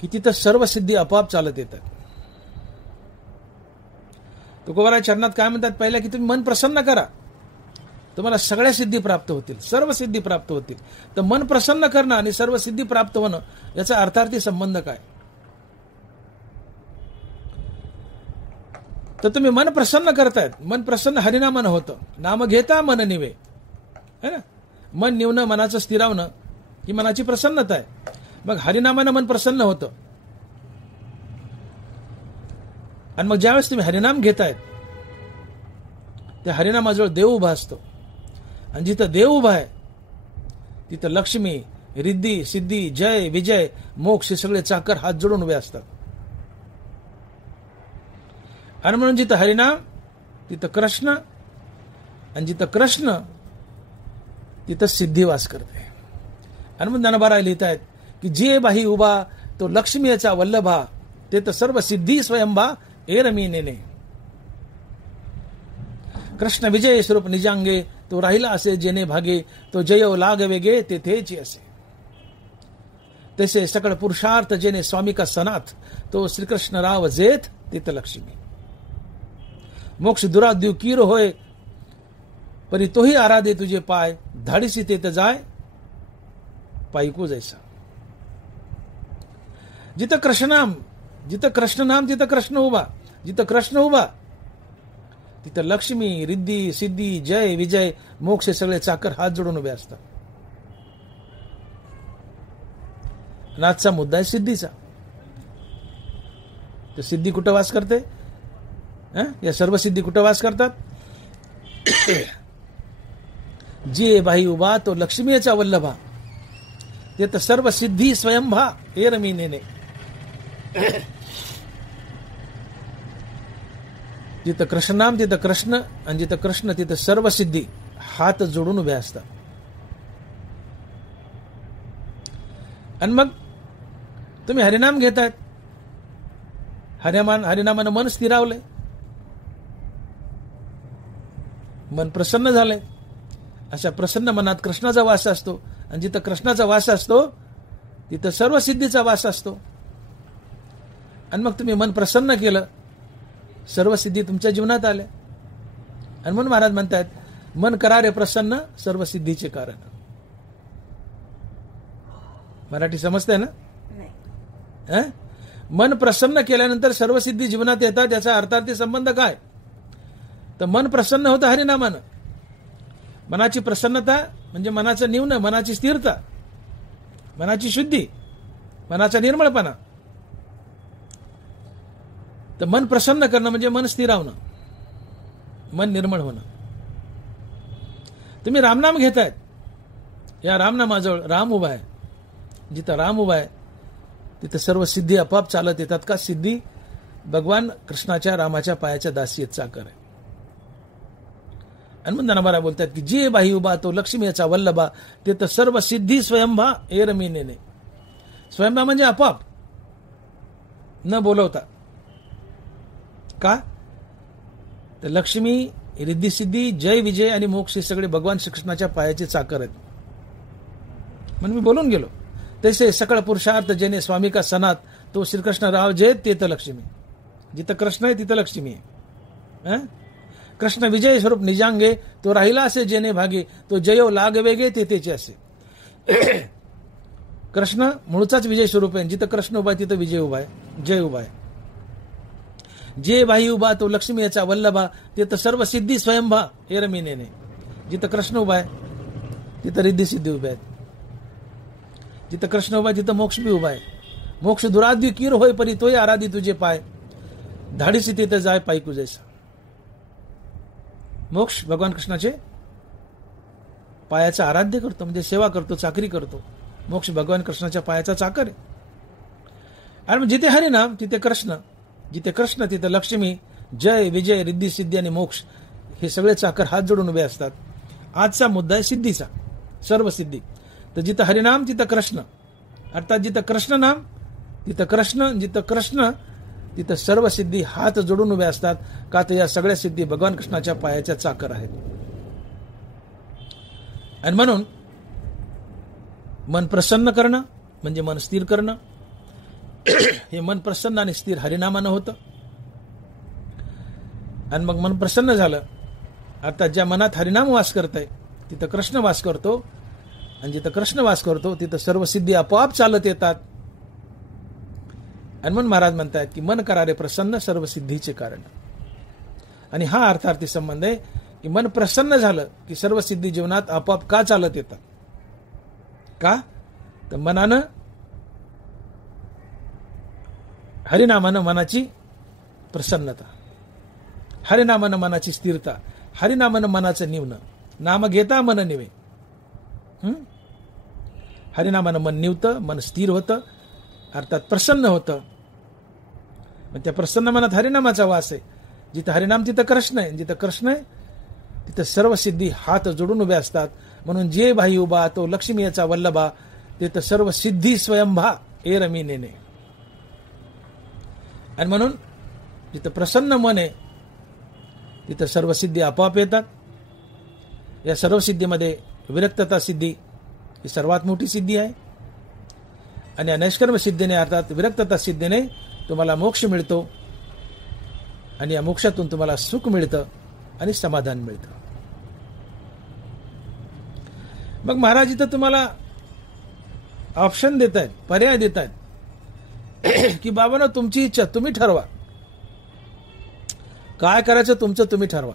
की तिथं सर्व सिद्धी आपोआप चालत येतात. तुकोबाराय चरणात काय म्हणतात, पहिल्या की तुम्ही मन प्रसन्न करा, तुम्हाला सगळ्या सिद्धी प्राप्त होतील, सर्व सिद्धी प्राप्त होतील. तर मन प्रसन्न करणं आणि सर्व सिद्धी प्राप्त होणं याचा अर्थार्थी संबंध काय? तर तुम्ही मन प्रसन्न करतायत, मन प्रसन्न हरिनामानं होतं. नाम घेता मन निवे, है ना. मन निवणं, मनाचं स्थिरावणं ही मनाची प्रसन्नता आहे. मग हरिनामानं मन प्रसन्न होतं. आणि मग ज्यावेळेस तुम्ही हरिनाम घेतायत त्या हरिनामाजवळ देव उभा असतो. आणि जिथं देव उभा आहे तिथं लक्ष्मी, रिद्धी, सिद्धी, जय, विजय, मोक्ष हे सगळे चाकर हात जोडून उभे असतात. आणि म्हणून जिथं हरिनाम तिथं कृष्ण, आणि जिथं कृष्ण तिथं सिद्धी वास करते. आणि मग ज्ञानोबा लिहित आहेत की जे बाही उभा तो लक्ष्मीचा वल्लभा, ते तर सर्व सिद्धी स्वयंभा एरमी नेने. कृष्ण विजय स्वरूप निजांगे, तो राहिला असे जेने भागे, तो जयो लाग वेगे तेथेची असे. तसे सकळ पुरुषार्थ जेने स्वामी का सनाथ, तो श्रीकृष्ण राव जेथ तिथ लक्ष्मी. मोक्ष दुराद्यू कीर होय, परी तोही आराधे तुझे पाय, धाडीसी तेथ जाय पायको जैसा. जिथं कृष्णनाम, जिथं कृष्णनाम तिथं कृष्ण उभा, जिथं कृष्ण उभा तिथं लक्ष्मी, रिद्धी, सिद्धी, जय, विजय, मोक्ष हे सगळे चाकर हात जोडून उभे असतात. आजचा मुद्दा आहे सिद्धीचा. तर सिद्धी कुठं वास करते? या सर्व सिद्धी कुठं वास करतात? जे बाई उभा तो लक्ष्मीचा वल्लभा, ते तर सर्व सिद्धी स्वयंभा एरमी नेने. जिथं कृष्णनाम तिथं कृष्ण, आणि जिथं कृष्ण तिथं सर्व सिद्धी हात जोडून उभे असतात. आणि मग तुम्ही हरिनाम घेतायत, हरिनामानं मन स्थिरावलंय, मन प्रसन्न झालंय. अशा प्रसन्न मनात कृष्णाचा वास असतो, आणि जिथं कृष्णाचा वास असतो तिथं सर्व सिद्धीचा वास असतो. आणि मग तुम्ही मन प्रसन्न केलं, सर्व सिद्धी तुमच्या जीवनात आल्या. आणि म्हणून महाराज म्हणतात, मन करारे प्रसन्न सर्व सिद्धीचे कारण. मराठी समजते ना? मन प्रसन्न केल्यानंतर सर्व सिद्धी जीवनात येतात. याचा अर्थार्थी संबंध काय? तर मन प्रसन्न होतं हरिनामानं. मनाची प्रसन्नता म्हणजे मनाचं निवण, मनाची स्थिरता, मनाची शुद्धी, मनाचा निर्मळपणा. तर मन प्रसन्न करणं म्हणजे मन स्थिरावणं, मन निर्मळ होणं. तुम्ही रामनाम घेतायत, या रामनामाजवळ राम उभा आहे. जिथं राम उभा आहे तिथं सर्व सिद्धी आपोआप चालत येतात. का? सिद्धी भगवान कृष्णाच्या, रामाच्या पायाच्या दासी आहेत, चाकर आहे. आणि म्हणताना महाराज बोलतात की जे बाई उभा तो लक्ष्मीचा वल्लभा, ते तर सर्व सिद्धी स्वयंभा एरमी नेने. स्वयंभा म्हणजे आपोआप, न बोलवता. का? तर लक्ष्मी, रिद्धी, सिद्धी, जय, विजय आणि मोक्ष हे सगळे भगवान श्रीकृष्णाच्या पायाचे चाकर आहेत. म्हणून मी बोलून गेलो, तैसे सकळ पुरुषार्थ जेने स्वामी का सनात, तो श्रीकृष्ण राव जय ते तर लक्ष्मी. जिथं कृष्ण आहे तिथं लक्ष्मी आहे. कृष्ण विजय स्वरूप निजांगे, तो राहिला असे जेने भागे, तो जयो लाग वेगे ते त्याचे असे. कृष्ण मूळचाच विजय स्वरूप आहे. जिथं कृष्ण उभा आहे तिथं विजय उभा आहे, जय उभा आहे. जे बाई उभा तो लक्ष्मी याचा वल्लभा, ते तर सर्व सिद्धी स्वयंभा एरमी नेने. जिथं कृष्ण उभा आहे तिथं रिद्धी सिद्धी उभ्या आहेत. जिथं कृष्ण उभा आहे तिथं मोक्ष बी उभा आहे. मोक्ष दुराद्वी कीर होय परी तोय आराधी तुझे पाय, धाडीसी तिथे जाय पायकू जैसा. मोक्ष भगवान कृष्णाचे पायाचा आराध्य करतो, म्हणजे सेवा करतो, चाकरी करतो. मोक्ष भगवान कृष्णाच्या पायाचा चाकर आहे. आणि मग जिथे हरिनाम तिथे कृष्ण, जिथे कृष्ण तिथे लक्ष्मी, जय, विजय, रिद्धी, सिद्धी आणि मोक्ष हे सगळे चाकर हात जोडून उभे असतात. आजचा मुद्दा आहे सिद्धीचा, सर्व सिद्धी. तर जिथं हरिनाम तिथं कृष्ण, अर्थात जिथं कृष्ण नाम तिथं कृष्ण, जिथं कृष्ण तिथं सर्व सिद्धी हात जोडून उभे असतात. का? तर या सगळ्या सिद्धी भगवान कृष्णाच्या पायाच्या चाकर आहेत. आणि म्हणून मन प्रसन्न करणं म्हणजे मन स्थिर करणं. हे मन प्रसन्न आणि स्थिर हरिनामानं होतं. आणि मग मन प्रसन्न झालं, अर्थात ज्या मनात हरिनाम वास करत आहे तिथं कृष्ण वास करतो, आणि जिथं कृष्ण वास करतो तिथं सर्व सिद्धी आपोआप चालत येतात. आणि म्हणून महाराज म्हणतात की मन करारे प्रसन्न सर्व सिद्धीचे कारण. आणि हा अर्थार्थी संबंध आहे की मन प्रसन्न झालं की सर्व सिद्धी जीवनात आपोआप का चालत येतात. का? तर मनानं, हरिनामानं मनाची प्रसन्नता, हरिनामानं मनाची स्थिरता, हरिनामानं मनाचं निवणं. नाम घेता मन निवे. हरिनामानं मन निवतं, मन स्थिर होतं, अर्थात प्रसन्न होतं. मग त्या प्रसन्न मनात हरिनामाचा वास आहे. जिथं हरिनाम तिथं कृष्ण आहे, जिथं कृष्ण आहे तिथं सर्व सिद्धी हात जोडून उभे असतात. म्हणून जे बाई उभा तो लक्ष्मी याचा वल्लभा, तिथं सर्व सिद्धी स्वयंभा एरमी नेने. आणि म्हणून जिथं प्रसन्न मन आहे तिथं सर्व सिद्धी आपोआप येतात. या सर्व सिद्धीमध्ये विरक्तता सिद्धी ही सर्वात मोठी सिद्धी आहे. आणि या नैष्कर्म सिद्धीने, अर्थात विरक्तता सिद्धीने तुम्हाला मोक्ष मिळतो. आणि या मोक्षातून तुम्हाला सुख मिळतं आणि समाधान मिळतं. मग महाराज इथं तुम्हाला ऑप्शन देत आहेत, पर्याय देत आहेत की बाबांनो तुमची इच्छा तुम्ही ठरवा, काय करायचं तुमचं तुम्ही ठरवा.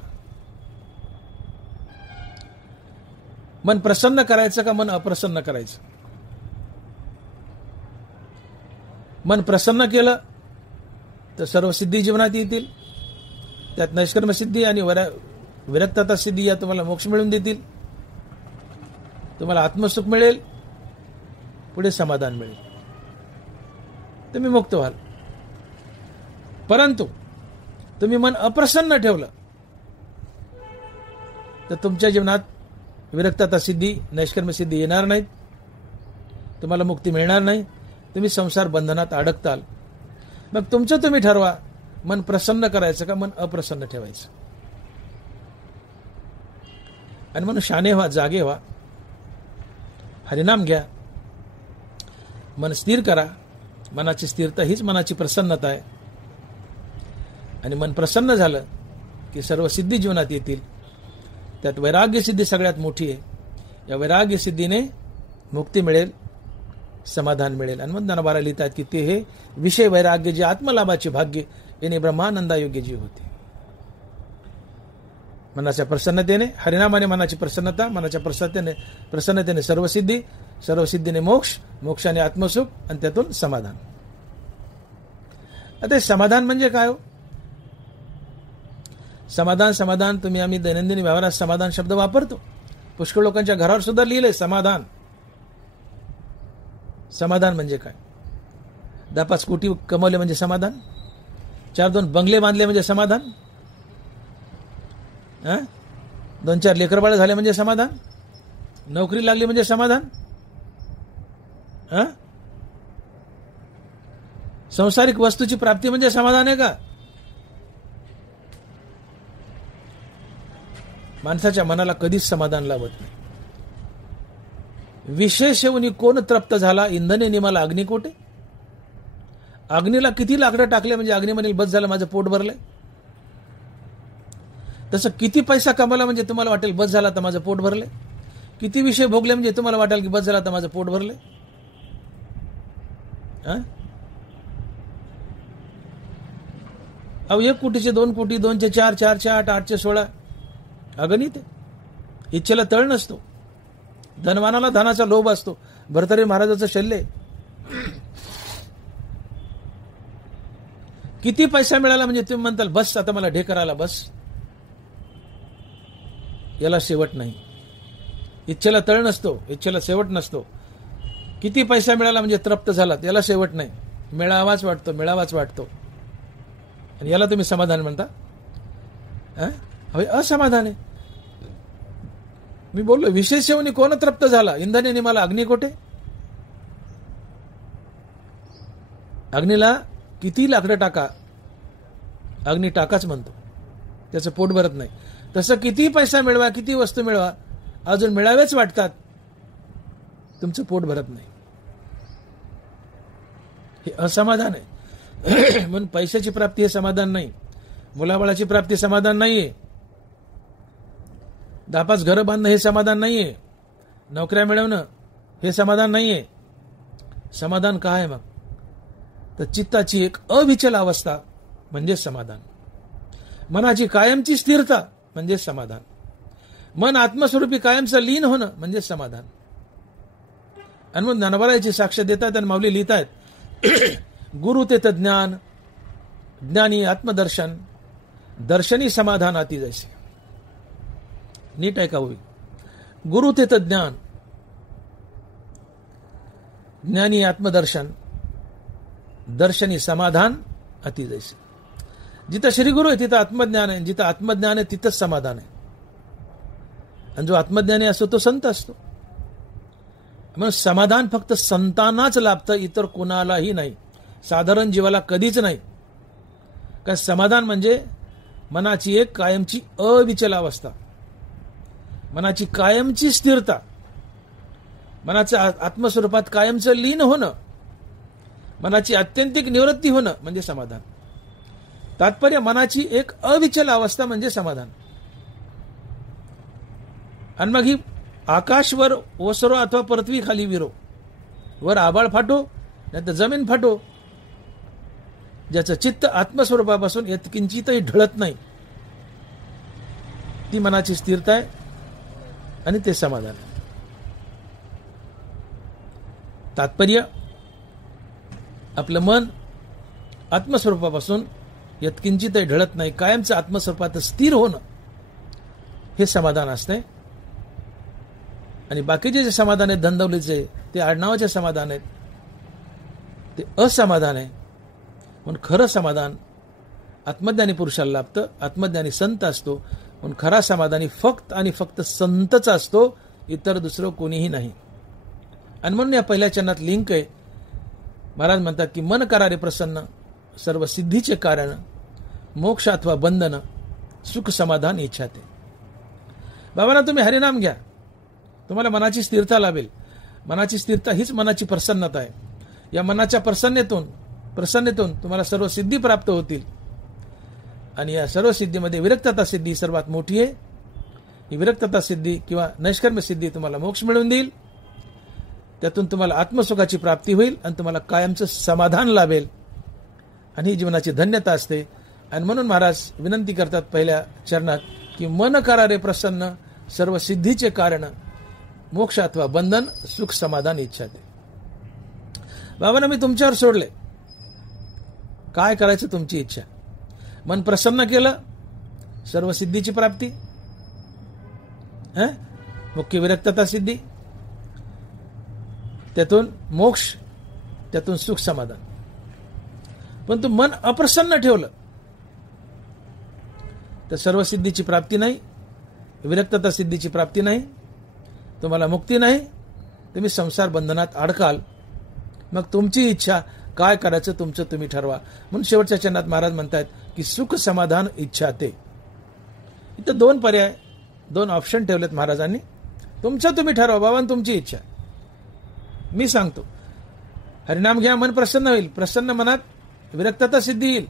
मन प्रसन्न करायचं का मन अप्रसन्न करायचं? मन प्रसन्न केलं तर सर्व सिद्धी जीवनात येतील. त्यात नैष्कर्म सिद्धी आणि विरक्तता सिद्धी या तुम्हाला मोक्ष मिळवून देतील. तुम्हाला आत्मसुख मिळेल, पुढे समाधान मिळेल, तुम्ही मुक्त व्हाल. परंतु तुम्ही मन अप्रसन्न ठेवलं तर तुमच्या जीवनात विरक्तता सिद्धी, नैष्कर्म सिद्धी येणार नाहीत, तुम्हाला मुक्ती मिळणार नाही, तुम्ही संसार बंधनात अडकताल. मग तुमचं तुम्ही ठरवा, मन प्रसन्न करायचं का मन अप्रसन्न ठेवायचं. आणि म्हणून शाने व्हा, जागे व्हा, हरिनाम घ्या, मन स्थिर करा. मनाची स्थिरता हीच मनाची प्रसन्नता आहे. आणि मन प्रसन्न झालं की सर्व सिद्धी जीवनात येतील. त्यात वैराग्य सिद्धी सगळ्यात मोठी आहे. या वैराग्य सिद्धीने मुक्ती मिळेल, समाधान मिळेल. आणि मग ज्ञानोबा लिहितात की ते हे विषय वैराग्य जे आत्मलाभाचे भाग्य याने ब्रह्मानंदायोग्य जीव होते. मनाच्या प्रसन्नतेने, हरिनामाने मनाची प्रसन्नता, मनाच्या प्रसन्नतेने सर्व सिद्धीने मोक्ष, मोक्षाने आत्मसुख आणि त्यातून समाधान. आता समाधान म्हणजे काय हो? समाधान तुम्ही आम्ही दैनंदिन व्यवहारात समाधान शब्द वापरतो. पुष्कळ लोकांच्या घरावर सुद्धा लिहिलंय समाधान. समाधान म्हणजे काय? 10-5 कोटी कमवले म्हणजे समाधान? 4-2 बंगले बांधले म्हणजे समाधान? 2-4 लेकरबाळ झाले म्हणजे समाधान? नोकरी लागली म्हणजे समाधान? संसारिक वस्तूची प्राप्ती म्हणजे समाधान आहे का? माणसाच्या मनाला कधीच समाधान लाभत नाही. विशेष येऊन कोण तृप्त झाला, इंधने निमाला अग्निकोटे. अग्नीला किती लाकडं टाकले म्हणजे अग्नी म्हणेल बस झालं, माझं पोट भरलंय. तसं किती पैसा कमावला म्हणजे तुम्हाला वाटेल बस झाला तर माझं पोट भरलंय. किती विषय भोगले म्हणजे तुम्हाला वाटेल की बस झाला तर माझं पोट भरलंय. अहो 1 कोटीचे 2 कोटी, 2चे 4, 4चे 8, 8चे 16 अगणित. इच्छेला तळ नसतो. धनवानाला धनाचा लोभ असतो. भर्तृहरी महाराजाचं शल्य. किती पैसा मिळाला म्हणजे तुम्ही म्हणताल बस आता मला ढेकर आला बस. याला शेवट नाही. इच्छेला तळ नसतो, इच्छेला शेवट नसतो. किती पैसा मिळाला म्हणजे तृप्त झाला, याला शेवट नाही. मिळावाच वाटतो. आणि याला तुम्ही समाधान म्हणता? असमाधान आहे. मी बोललो विशेष येऊन कोण तृप्त झाला, इंधने निमाला अग्निकोटे. अग्नीला किती लाकडं टाका, अग्नी टाकाच म्हणतो, त्याचं पोट भरत नाही. तसं किती पैसा मिळवा, किती वस्तू मिळवा, अजून मिळावेच वाटतात, तुमचं पोट भरत नाही. हे असमाधान आहे. म्हणून पैशाची प्राप्ती हे समाधान नाही, मुलाबाळाची प्राप्ती समाधान नाहीये, 10-5 घरं बांधणं हे समाधान नाहीये, नोकऱ्या मिळवणं हे समाधान नाहीये. समाधान काय आहे मग? तर चित्ताची एक अविचल अवस्था म्हणजे समाधान. मनाची कायमची स्थिरता म्हणजे समाधान. मन आत्मस्वरूपी कायमचं लीन होणं म्हणजे समाधान. आणि मग ज्ञानोबाची साक्ष देतात आणि माऊली लिहितायत गुरु तेथ ज्ञान, ज्ञानी आत्मदर्शन, दर्शनी समाधान अति जैसे. नीट ऐका होई. गुरु तेथ ज्ञान, ज्ञानी आत्मदर्शन, दर्शनी समाधान अति जैसे. जिथं श्रीगुरु आहे तिथं आत्मज्ञान आहे, जिथं आत्मज्ञान आहे तिथंच समाधान आहे. आणि जो आत्मज्ञानी असतो तो संत असतो. म्हणून समाधान फक्त संतांनाच लाभतं, इतर कोणालाही नाही, साधारण जीवाला कधीच नाही. कारण समाधान म्हणजे मनाची एक कायमची अविचल अवस्था, मनाची कायमची स्थिरता, मनाचं आत्मस्वरूपात कायमचं लीन होणं, मनाची आत्यंतिक निवृत्ती होणं म्हणजे समाधान. तात्पर्य मनाची एक अविचल अवस्था म्हणजे समाधान. आणि मग ही आकाशवर ओसरो अथवा पृथ्वी खाली विरो, वर आबाळ फाटो नाही तर जमीन फाटो, ज्याचं चित्त आत्मस्वरूपापासून यत्किंचितही ढळत नाही, ती मनाची स्थिरता आहे आणि ते समाधान आहे. तात्पर्य, आपलं मन आत्मस्वरूपापासून यत्किंचितही ढळत नाही, कायमचं आत्मस्वरूपात स्थिर होणं हे समाधान असते. आणि बाकीचे जे समाधान आहेत धनदौलीचे, ते आडनावाचे समाधान आहेत, ते असमाधान आहे. म्हणून खरं समाधान आत्मज्ञानी पुरुषाला लाभतं, आत्मज्ञानी संत असतो. म्हणून खरा समाधानी फक्त आणि फक्त संतच असतो, इतर दुसरं कोणीही नाही. आणि म्हणून या पहिल्या चरणात लिंक आहे. महाराज म्हणतात की मन करारे प्रसन्न, सर्व सिद्धीचे कारण, मोक्ष अथवा बंधन, सुख समाधान इच्छाते. बाबांना तुम्ही हरिनाम घ्या, तुम्हाला मनाची स्थिरता लाभेल. मनाची स्थिरता हीच मनाची प्रसन्नता आहे. या मनाच्या प्रसन्नतेतून तुम्हाला सर्व सिद्धी प्राप्त होतील. आणि या सर्व सिद्धीमध्ये विरक्तता सिद्धी सर्वात मोठी आहे. ही विरक्तता सिद्धी किंवा नैष्कर्म्य सिद्धी तुम्हाला मोक्ष मिळवून देईल. त्यातून तुम्हाला आत्मसुखाची प्राप्ती होईल आणि तुम्हाला कायमचं समाधान लाभेल. आणि ही जीवनाची धन्यता असते. आणि म्हणून महाराज विनंती करतात पहिल्या चरणात की मन करारे प्रसन्न, सर्व सिद्धीचे कारण, मोक्ष अथवा बंधन, सुख समाधान इच्छाते. बाबांना मी तुमच्यावर सोडले, काय करायचं तुमची इच्छा. मन प्रसन्न केलं, सर्व सिद्धीची प्राप्ती, मुख्य विरक्तता सिद्धी, त्यातून मोक्ष, त्यातून सुख समाधान. पण तू मन अप्रसन्न ठेवलं तर सर्व सिद्धीची प्राप्ती नाही, विरक्तता सिद्धीची प्राप्ती नाही, तुम्हाला मुक्ती नाही, तुम्ही संसार बंधनात अडकाल. मग तुमची इच्छा काय करायचं तुमचं तुम्ही ठरवा. म्हणून शेवटच्या चरणात महाराज म्हणतात की सुख समाधान इच्छा ते. इथं दोन पर्याय, दोन ऑप्शन ठेवलेत महाराजांनी. तुमचं तुम्ही ठरवा बाबा, तुमची इच्छा. मी सांगतो, हरिनाम घ्या, मन प्रसन्न होईल. प्रसन्न मनात विरक्तता सिद्धी येईल.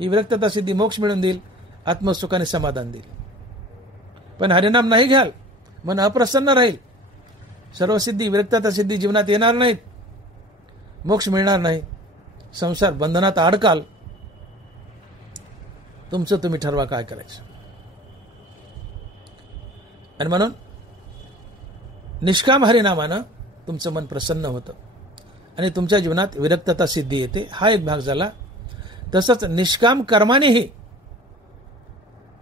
ही विरक्तता सिद्धी मोक्ष मिळून देईल, आत्मसुखाने समाधान देईल. पण हरिनाम नाही घ्याल, मन अप्रसन्न राहील, सर्व सिद्धी विरक्तता सिद्धी जीवनात येणार नाहीत, मोक्ष मिळणार नाही, संसार बंधनात अडकाल. तुमचं तुम्ही ठरवा काय करायचं. आणि म्हणून निष्काम हरिनामानं तुमचं मन प्रसन्न होतं आणि तुमच्या जीवनात विरक्तता सिद्धी येते. हा एक भाग झाला. तसंच निष्काम कर्मानेही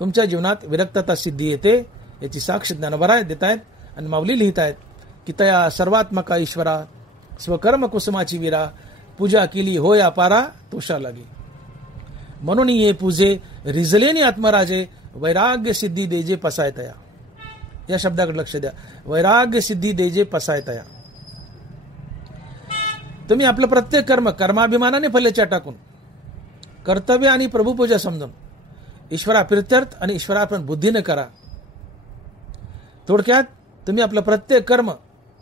तुमच्या जीवनात विरक्तता सिद्धी येते. याची साक्ष ज्ञानोबा देत आहेत आणि माऊली लिहित आहेत की तया सर्वात्मका ईश्वरा, स्वकर्म कुसुमाची वीरा, पूजा केली होय अपारा तोषा लागे. म्हणून ये पूजे रिजलेनी आत्मराजे, वैराग्य सिद्धी देजे पसाय तया. या शब्दाकडे लक्ष द्या, वैराग्य सिद्धी देजे पसाय तया. तुम्ही आपलं प्रत्येक कर्म कर्माभिमानाने फलेच्या टाकून, कर्तव्य आणि प्रभुपूजा समजून, ईश्वराप्रित्यर्थ आणि ईश्वरार्पण बुद्धीने करा. थोडक्यात तुम्ही आपलं प्रत्येक कर्म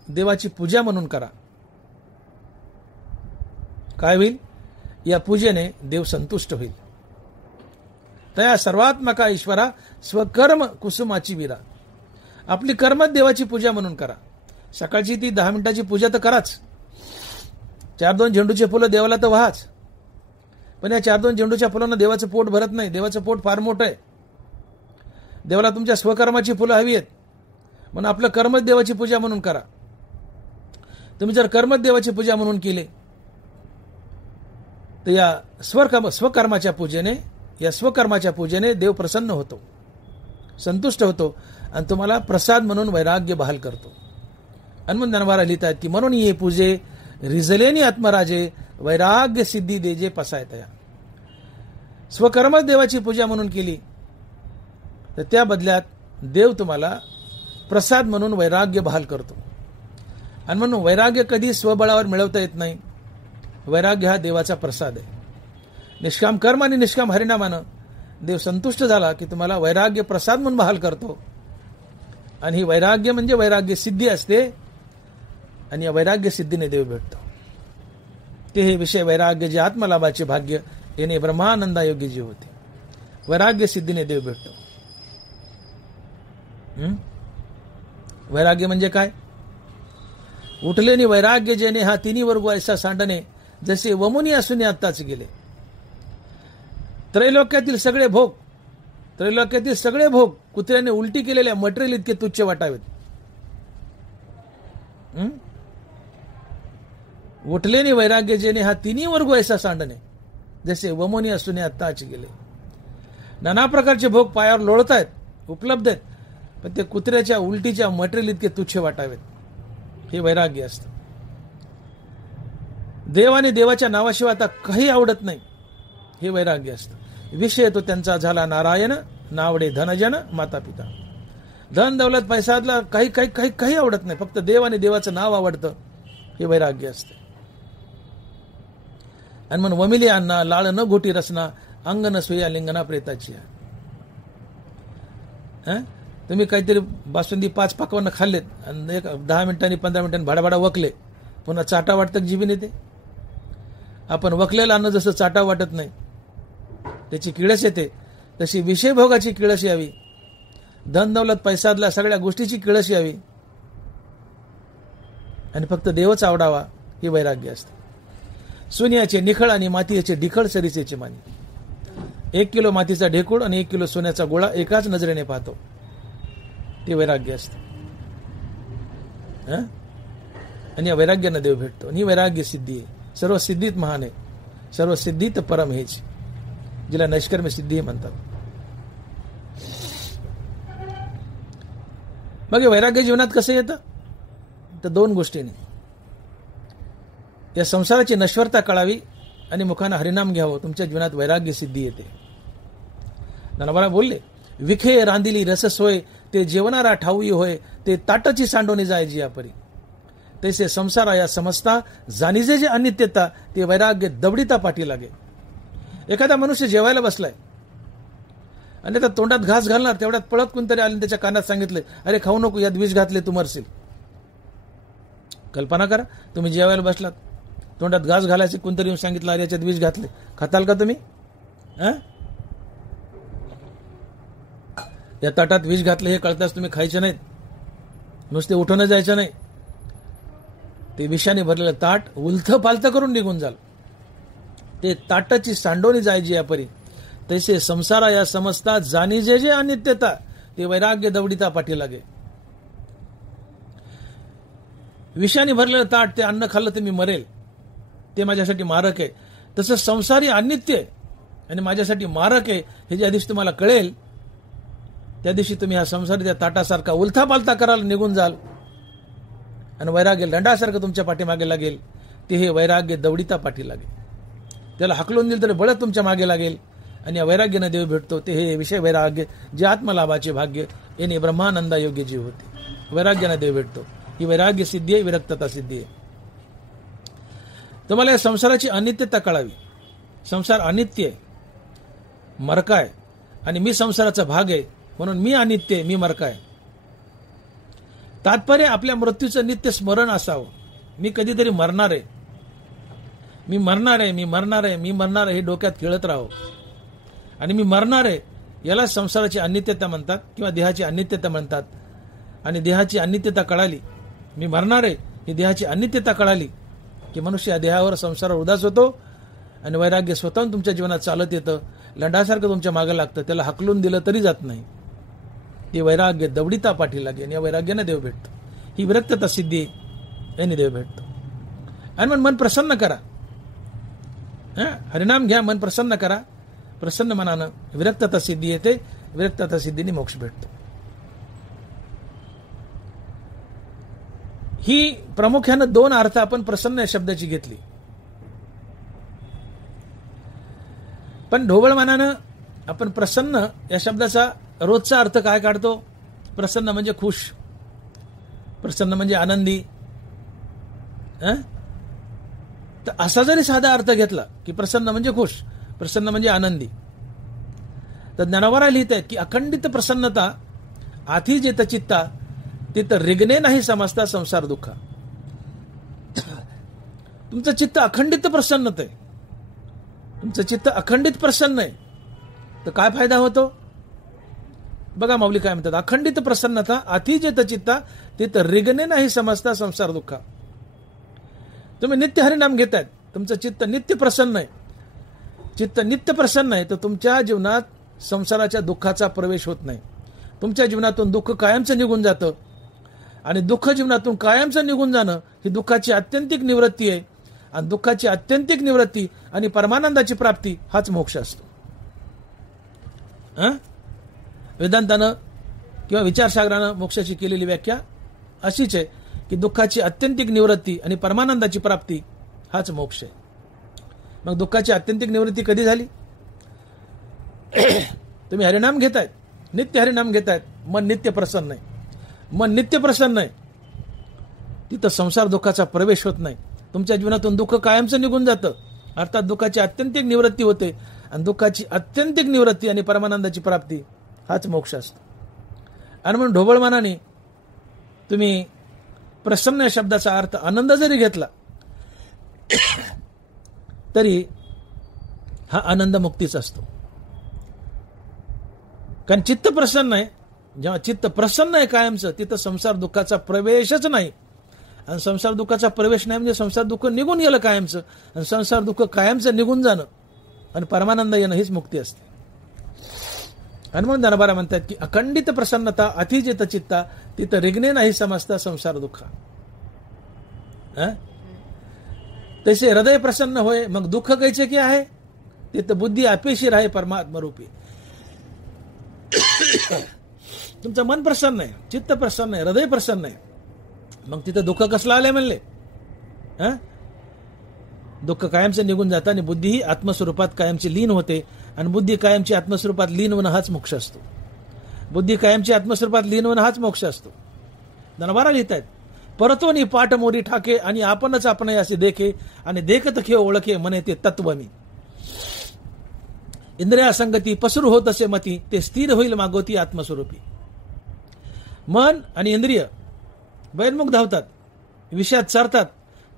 देवाची पूजा म्हणून करा. काय होईल? या पूजेने देव संतुष्ट होईल. तया सर्वात्मका ईश्वरा, स्वकर्म कुसुमाची वीरा. आपली कर्मच देवाची पूजा म्हणून करा. सकाळची ती 10 मिनिटाची पूजा तर कराच. 4-2 झेंडूचे फुलं देवाला तर व्हाच. पण या 4-2 झेंडूच्या फुलांना देवाचं पोट भरत नाही. देवाचं पोट फार मोठं आहे. देवाला तुमच्या स्वकर्माची फुलं हवी आहेत. म्हणून आपलं कर्मच देवाची पूजा म्हणून करा. तुम्ही जर कर्मच देवाची पूजा म्हणून केले तर या स्वकर्माच्या पूजेने देव प्रसन्न होतो, संतुष्ट होतो आणि तुम्हाला प्रसाद म्हणून वैराग्य बहाल करतो. अन्मन ज्ञानोबा लिहित आहेत की म्हणून ये पूजे रिजलेनी आत्मराजे, वैराग्य सिद्धी देजे पसाय तया. स्वकर्मच देवाची पूजा म्हणून केली तर त्या बदल्यात देव तुम्हाला प्रसाद म्हणून वैराग्य बहाल करतो. आणि म्हणून वैराग्य कधी स्वबळावर मिळवता येत नाही. वैराग्य हा देवाचा प्रसाद आहे. निष्काम कर्म आणि निष्काम हरिनामानं देव संतुष्ट झाला की तुम्हाला वैराग्य प्रसाद म्हणून बहाल करतो. आणि ही वैराग्य म्हणजे वैराग्य सिद्धी असते. आणि या वैराग्य सिद्धीने देव भेटतो. ते हे विषय वैराग्य जे आत्मलाभाचे भाग्य येणे ब्रह्मानंदायोग्य जे होते. वैराग्य सिद्धीने देव भेटतो. वैराग्य म्हणजे काय? उठलेनी वैराग्य जेणे हा तिन्ही वर्ग ऐसा सांडणे, जसे वमुनी असून आत्ताच गेले. त्रैलोक्यातील सगळे भोग, त्रैलोक्यातील सगळे भोग कुत्र्याने उलटी केलेल्या मटेरियल इतके तुच्छ वाटावेत. उठलेने वैराग्य जेने हा तिन्ही वर्ग ऐसा सांडणे, जसे वमोनी असुने आत्ताच गेले. नाना प्रकारचे भोग पायावर लोळत आहेत, उपलब्ध आहेत, पण ते कुत्र्याच्या उलटीच्या मटेरियल इतके तुच्छ वाटावेत. हे वैराग्य असतं. देव आणि देवाच्या नावाशिवाय आता काही आवडत नाही, हे वैराग्य असतं. विषय तो त्यांचा झाला नारायण, नावडे धनजन माता पिता. धन दौलत पैसातला काही काही काही काही आवडत नाही, फक्त देव आणि देवाचं नाव आवडतं, हे वैराग्य असतं. आणि मग वमिली अन्ना लाळ न घोटी रसना, अंग न सोया लिंगना प्रेताची. तुम्ही काहीतरी बासुंदी 5 पाकवानं खाल्लेत आणि 10 मिनिटांनी 15 मिनिटांनी भाडाभाडा वकले, पुन्हा चाटा वाटतं जीवन येते. आपण वकलेलं अन्न जसं चाटा वाटत नाही, त्याची किळस येते, तशी विषय भोगाची किळस यावी, धन दौलत पैसातल्या सगळ्या गोष्टीची किळस यावी आणि फक्त देवच आवडावा, हे वैराग्य असते. सोन्याचे निखळ आणि मातीचे ढिखळ सरीचेचे मानी. 1 किलो मातीचा ढेकूळ आणि 1 किलो सोन्याचा गोळा एकाच नजरेने पाहतो, ते वैराग्य असते. आणि या वैराग्यानं देव भेटतो. आणि ही वैराग्य सिद्धी आहे, सर्व सिद्धीत महान आहे, सर्व सिद्धीत परम हेच, जिला नैष्कर्म्य सिद्धी म्हणतात. मग हे वैराग्य जीवनात कसं येतं, तर 2 गोष्टींनी. या संसाराची नश्वरता कळावी आणि मुखानं हरिनाम घ्यावं, तुमच्या जीवनात वैराग्य सिद्धी येते. नानाबाळा बोलले, विखे रांदिली रस सोय, ते जेवणारा ठाऊई होय, ते ताटाची सांडोनी जायची या परी. तैसे संसारा या समजता जाणीजे जे अनित्यता, ते वैराग्य दबडीता पाठी लागे. एखादा मनुष्य जेवायला बसलाय आणि आता तोंडात घास घालणार, तेवढ्यात पळत कोणतरी आले त्याच्या कानात सांगितले, अरे खाऊ नको, यात विष घातले, तू मरशील. कल्पना करा, तुम्ही जेवायला बसलात, तोंडात घास घालायचे, कोणतरी येऊन सांगितलं, अरे याच्यात विष घातले, खाताल का तुम्ही? या ताटात विष घातले हे कळताच तुम्ही खायचे नाहीत, नुसते उठून जायचं नाही, ते विषाने भरलेलं ताट उलथ पालथ करून निघून जाल. ते ताटाची सांडोनी जायची या परी. तैसे संसारा या समजता जाणी जे जे अनित्यता, ते वैराग्य दवडीता पाठी लागे. विषाने भरलेलं ताट, ते अन्न खाल्लं तर मी मरेल, ते माझ्यासाठी मारक आहे. तसं संसारी अनित्य आहे आणि माझ्यासाठी मारक आहे, हे ज्या दिवशी तुम्हाला कळेल, त्या दिवशी तुम्ही हा संसार त्या ताटासारखा उलथा पालथा करायला निघून जाल आणि वैराग्य दंडासारखं तुमच्या पाठीमागे लागेल. ते हे वैराग्य दवडीता पाठी लागेल. त्याला हकलून दिलं तरी बळत तुमच्या मागे लागेल आणि या वैराग्यानं देव भेटतो. ते हे विषय वैराग्य, जे आत्मलाभाचे भाग्य, याने ब्रह्मानंदा योग्य जीव होते. वैराग्यानं देव भेटतो. ही वैराग्य सिद्धी आहे, विरक्तता सिद्धी आहे. तुम्हाला या संसाराची अनित्यता कळावी. संसार अनित्य आहे, मरका आहे आणि मी संसाराचा भाग आहे, म्हणून मी अनित्य आहे, मी मरका आहे. तात्पर्य आपल्या मृत्यूचं नित्य स्मरण असावं. मी कधीतरी मरणार आहे, मी मरणार आहे, मी मरणार आहे, मी मरणार आहे, हे डोक्यात खेळत राहावं. आणि मी मरणार आहे याला संसाराची अनित्यता म्हणतात किंवा देहाची अनित्यता म्हणतात. आणि देहाची अनित्यता कळाली, मी मरणार आहे ही देहाची अनित्यता कळाली की मनुष्य या देहावर संसारावर उदास होतो आणि वैराग्य स्वतःहून तुमच्या जीवनात चालत येतं, लंडासारखं तुमच्या मागे लागतं. त्याला हकलून दिलं तरी जात नाही. ते वैराग्य दवडीता पाठी लागेल. या वैराग्याने देव भेटतो. ही विरक्तता सिद्धी, याने देव भेटतो. आणि मन प्रसन्न करा, हरिनाम घ्या, मन प्रसन्न करा. प्रसन्न मनानं विरक्तता सिद्धी येते. विरक्तता सिद्धीने मोक्ष भेटतो. ही प्रामुख्यानं 2 अर्थ आपण प्रसन्न या शब्दाची घेतली. पण ढोबळ मनानं आपण प्रसन्न या शब्दाचा रोजचा अर्थ काय काढतो? प्रसन्न म्हणजे खुश, प्रसन्न म्हणजे आनंदी. तर असा जरी साधा अर्थ घेतला की प्रसन्न म्हणजे खुश, प्रसन्न म्हणजे आनंदी, तर ज्ञानवारा लिहित आहेत की अखंडित प्रसन्नता आधी जेत चित्ता तिथं रिगणे नाही समजता संसार दुःखा. तुमचं चित्त अखंडित प्रसन्नत आहे, तुमचं चित्त अखंडित प्रसन्न आहे, तर काय फायदा होतो? बघा माऊली काय म्हणतात, अखंडित प्रसन्नता अति जेत चित्ता तिथं रिगणे नाही समजता संसार दुःखा. तुम्ही नित्य हरिनाम घेतायत, तुमचं चित्त नित्य प्रसन्न आहे, चित्त नित्य प्रसन्न आहे तर तुमच्या जीवनात संसाराच्या दुःखाचा प्रवेश होत नाही. तुमच्या जीवनातून दुःख कायमचं निघून जातं आणि दुःख जीवनातून कायमचं निघून जाणं ही दुःखाची आत्यंतिक निवृत्ती आहे. आणि दुःखाची आत्यंतिक निवृत्ती आणि परमानंदाची प्राप्ती हाच मोक्ष असतो. वेदांतानं किंवा विचारसागरानं मोक्षाची केलेली व्याख्या अशीच आहे की दुःखाची आत्यंतिक निवृत्ती आणि परमानंदाची प्राप्ती हाच मोक्ष आहे. मग दुःखाची आत्यंतिक निवृत्ती कधी झाली? तुम्ही हरिनाम घेतायत, नित्य हरिनाम घेतायत, मन नित्य प्रसन्न आहे. मन नित्य प्रसन्न आहे तिथं संसार दुःखाचा प्रवेश होत नाही. तुमच्या जीवनातून दुःख कायमचं निघून जातं, अर्थात दुःखाची आत्यंतिक निवृत्ती होते. आणि दुःखाची आत्यंतिक निवृत्ती आणि परमानंदाची प्राप्ती हाच मोक्ष असतो. आणि म्हणून ढोबळमानाने तुम्ही प्रसन्न या शब्दाचा अर्थ आनंद जरी घेतला तरी हा आनंद मुक्तीचा असतो. कारण चित्त प्रसन्न आहे. जेव्हा चित्त प्रसन्न आहे कायमचं तिथं संसार दुःखाचा प्रवेशच नाही. आणि संसार दुःखाचा प्रवेश नाही म्हणजे संसार दुःख निघून गेलं कायमचं. आणि संसार दुःख कायमचं निघून जाणं आणि परमानंद येणं हीच मुक्ती असते. आणि म्हणून ज्ञानोबा म्हणतात की अखंडित प्रसन्नता अतिजित चित्ता तिथं रिगणे नाही समजता संसार दुःख. तसे हृदय प्रसन्न होय मग दुःख कैचे की आहे तिथं बुद्धी अपेशीर आहे परमात्मा रूपी. तुमचं मन प्रसन्न आहे, चित्त प्रसन्न आहे, हृदय प्रसन्न आहे, मग तिथं दुःख कसलं आलंय म्हणले? दुःख कायमचं निघून जातं आणि बुद्धी ही आत्मस्वरूपात कायमची लीन होते. आणि बुद्धी कायमची आत्मस्वरूपात लीन होणं हाच मोक्ष असतो. बुद्धी कायमची आत्मस्वरूपात लीन होणं हाच मोक्ष असतो. ज्ञानोबा लिहितायत परतोनी पाठ मोरी ठाके आणि आपणच आपण असे देखे आणि देखत खेळ ओळखे म्हणे ते तत्व मी. इंद्रिया संगती पसरू होत असे मती ते स्थिर होईल मागोती आत्मस्वरूपी. मन आणि इंद्रिय बहिर्मुख धावतात, विषयात सरतात,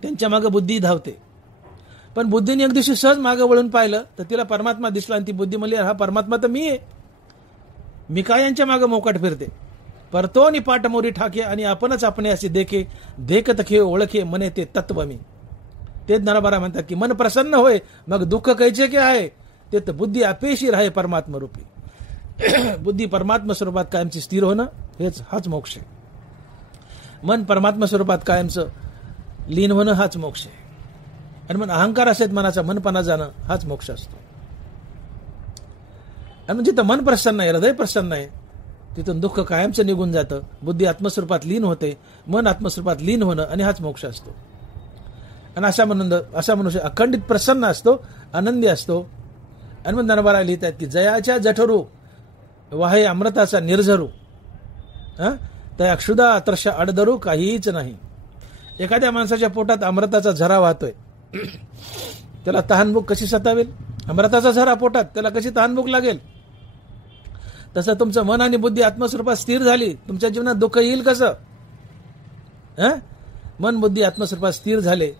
त्यांच्या मागे बुद्धी धावते. पण बुद्धीने एक दिवशी सहज मागे वळून पाहिलं तर तिला परमात्मा दिसला आणि ती बुद्धी म्हणली हा परमात्मा तर मी आहे, मी काय यांच्या मागे मोकाट फिरते. परतो आणि पाठ मोरी ठाके आणि आपणच आपण असे देखे देखत खेळ ओळखे म्हणे ते तत्व मी. ते ज्ञानोबा म्हणतात की मन प्रसन्न होय मग दुःख कैचे की आहे ते तर बुद्धी अपेशीर आहे परमात्मा रूपी. बुद्धी परमात्मा स्वरूपात कायमची स्थिर होणं हाच मोक्ष आहे. मन परमात्मा स्वरूपात कायमचं लीन होणं हाच मोक्ष आहे. आणि मग अहंकार असेल मनाचा मनपणा जाणं हाच मोक्ष असतो. आणि म्हणजे जिथं मन प्रसन्न आहे, हृदय प्रसन्न आहे, तिथून दुःख कायमचं निघून जातं, बुद्धी आत्मस्वरूपात लीन होते, मन आत्मस्वरूपात लीन होणं आणि हाच मोक्ष असतो. आणि असा मनुष्य अखंडित प्रसन्न असतो, आनंदी असतो. आणि मग ज्ञानोबा लिहित आहेत की जयाच्या जठरू वाहे अमृताचा निर्झरू त्या क्षुधा तर्षा अडधरू काहीच नाही. एखाद्या माणसाच्या पोटात अमृताचा झरा वाहतोय, त्याला तहानभूक कशी सतावेल? अमृताचा झरा पोटात, त्याला कशी तहानभूक लागेल? तसं तुमचं मन आणि बुद्धी आत्मस्वरूपात स्थिर झाली, तुमच्या जीवनात दुःख येईल कसं? मन बुद्धी आत्मस्वरूपात स्थिर झाले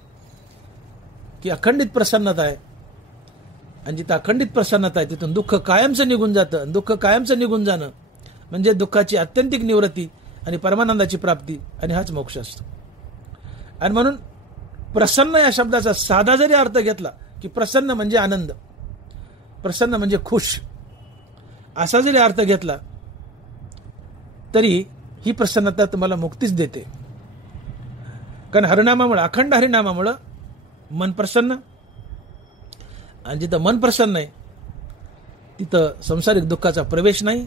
की अखंडित प्रसन्नता आहे. आणि जिथं अखंडित प्रसन्नता आहे तिथून दुःख कायमचं निघून जातं. दुःख कायमचं निघून जाणं म्हणजे दुःखाची आत्यंतिक निवृत्ती आणि परमानंदाची प्राप्ती आणि हाच मोक्ष असतो. आणि म्हणून प्रसन्न या शब्दाचा साधा जरी अर्थ घेतला की प्रसन्न म्हणजे आनंद, प्रसन्न म्हणजे खुश, असा जरी अर्थ घेतला तरी ही प्रसन्नता तुम्हाला मुक्तीच देते. कारण हरिनामामुळे, अखंड हरिनामामुळे मन प्रसन्न. आणि जिथं मन प्रसन्न आहे तिथं संसारिक दुःखाचा प्रवेश नाही.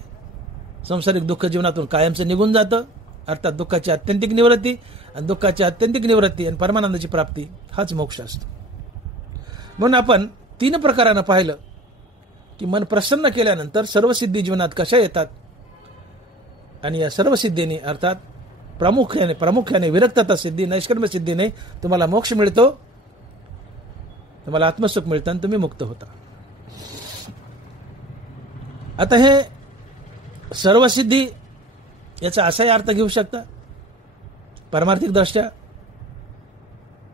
संसारिक दुःख जीवनातून कायमचं निघून जातं, अर्थात दुःखाची आत्यंतिक निवृत्ती. आणि दुःखाची आत्यंतिक निवृत्ती आणि परमानंदाची प्राप्ती हाच मोक्ष असतो. म्हणून आपण 3 प्रकारानं पाहिलं की मन प्रसन्न केल्यानंतर सर्व सिद्धी जीवनात कशा येतात. आणि या सर्व सिद्धीने अर्थात प्रामुख्याने विरक्तता सिद्धी, नैष्कर्म्य सिद्धीने तुम्हाला मोक्ष मिळतो, तुम्हाला आत्मसुख मिळतं आणि तुम्ही मुक्त होता. आता हे सर्व सिद्धी याचा असाही अर्थ घेऊ शकता परमार्थिक दृष्ट्या,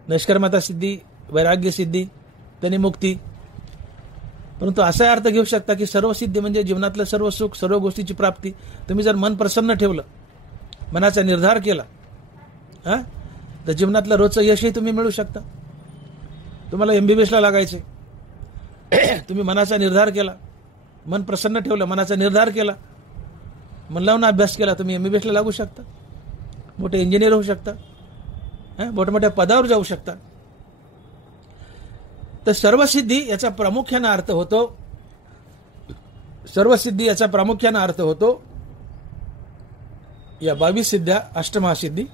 नैष्कर्मता सिद्धी, वैराग्य सिद्धी, त्याने मुक्ती. परंतु असाही अर्थ घेऊ शकता की सर्व सिद्धी म्हणजे जीवनातलं सर्व सुख, सर्व गोष्टीची प्राप्ती. तुम्ही जर मन प्रसन्न ठेवलं, मनाचा निर्धार केला तर जीवनातलं रोजचं यशही तुम्ही मिळू शकता. तुम्हाला MBBS ला लागायचे, तुम्ही मनाचा निर्धार केला, मन प्रसन्न ठेवलं, मनाचा निर्धार केला, मन लावून अभ्यास केला, तुम्ही MBBSला लागू शकता, मोठे इंजिनियर होऊ शकता, मोठमोठ्या पदावर जाऊ शकता. तर सर्वसिद्धी याचा प्रामुख्याने अर्थ होतो, सर्वसिद्धी याचा प्रामुख्याने अर्थ होतो या 22 सिद्ध्या अष्टमहासिद्धी,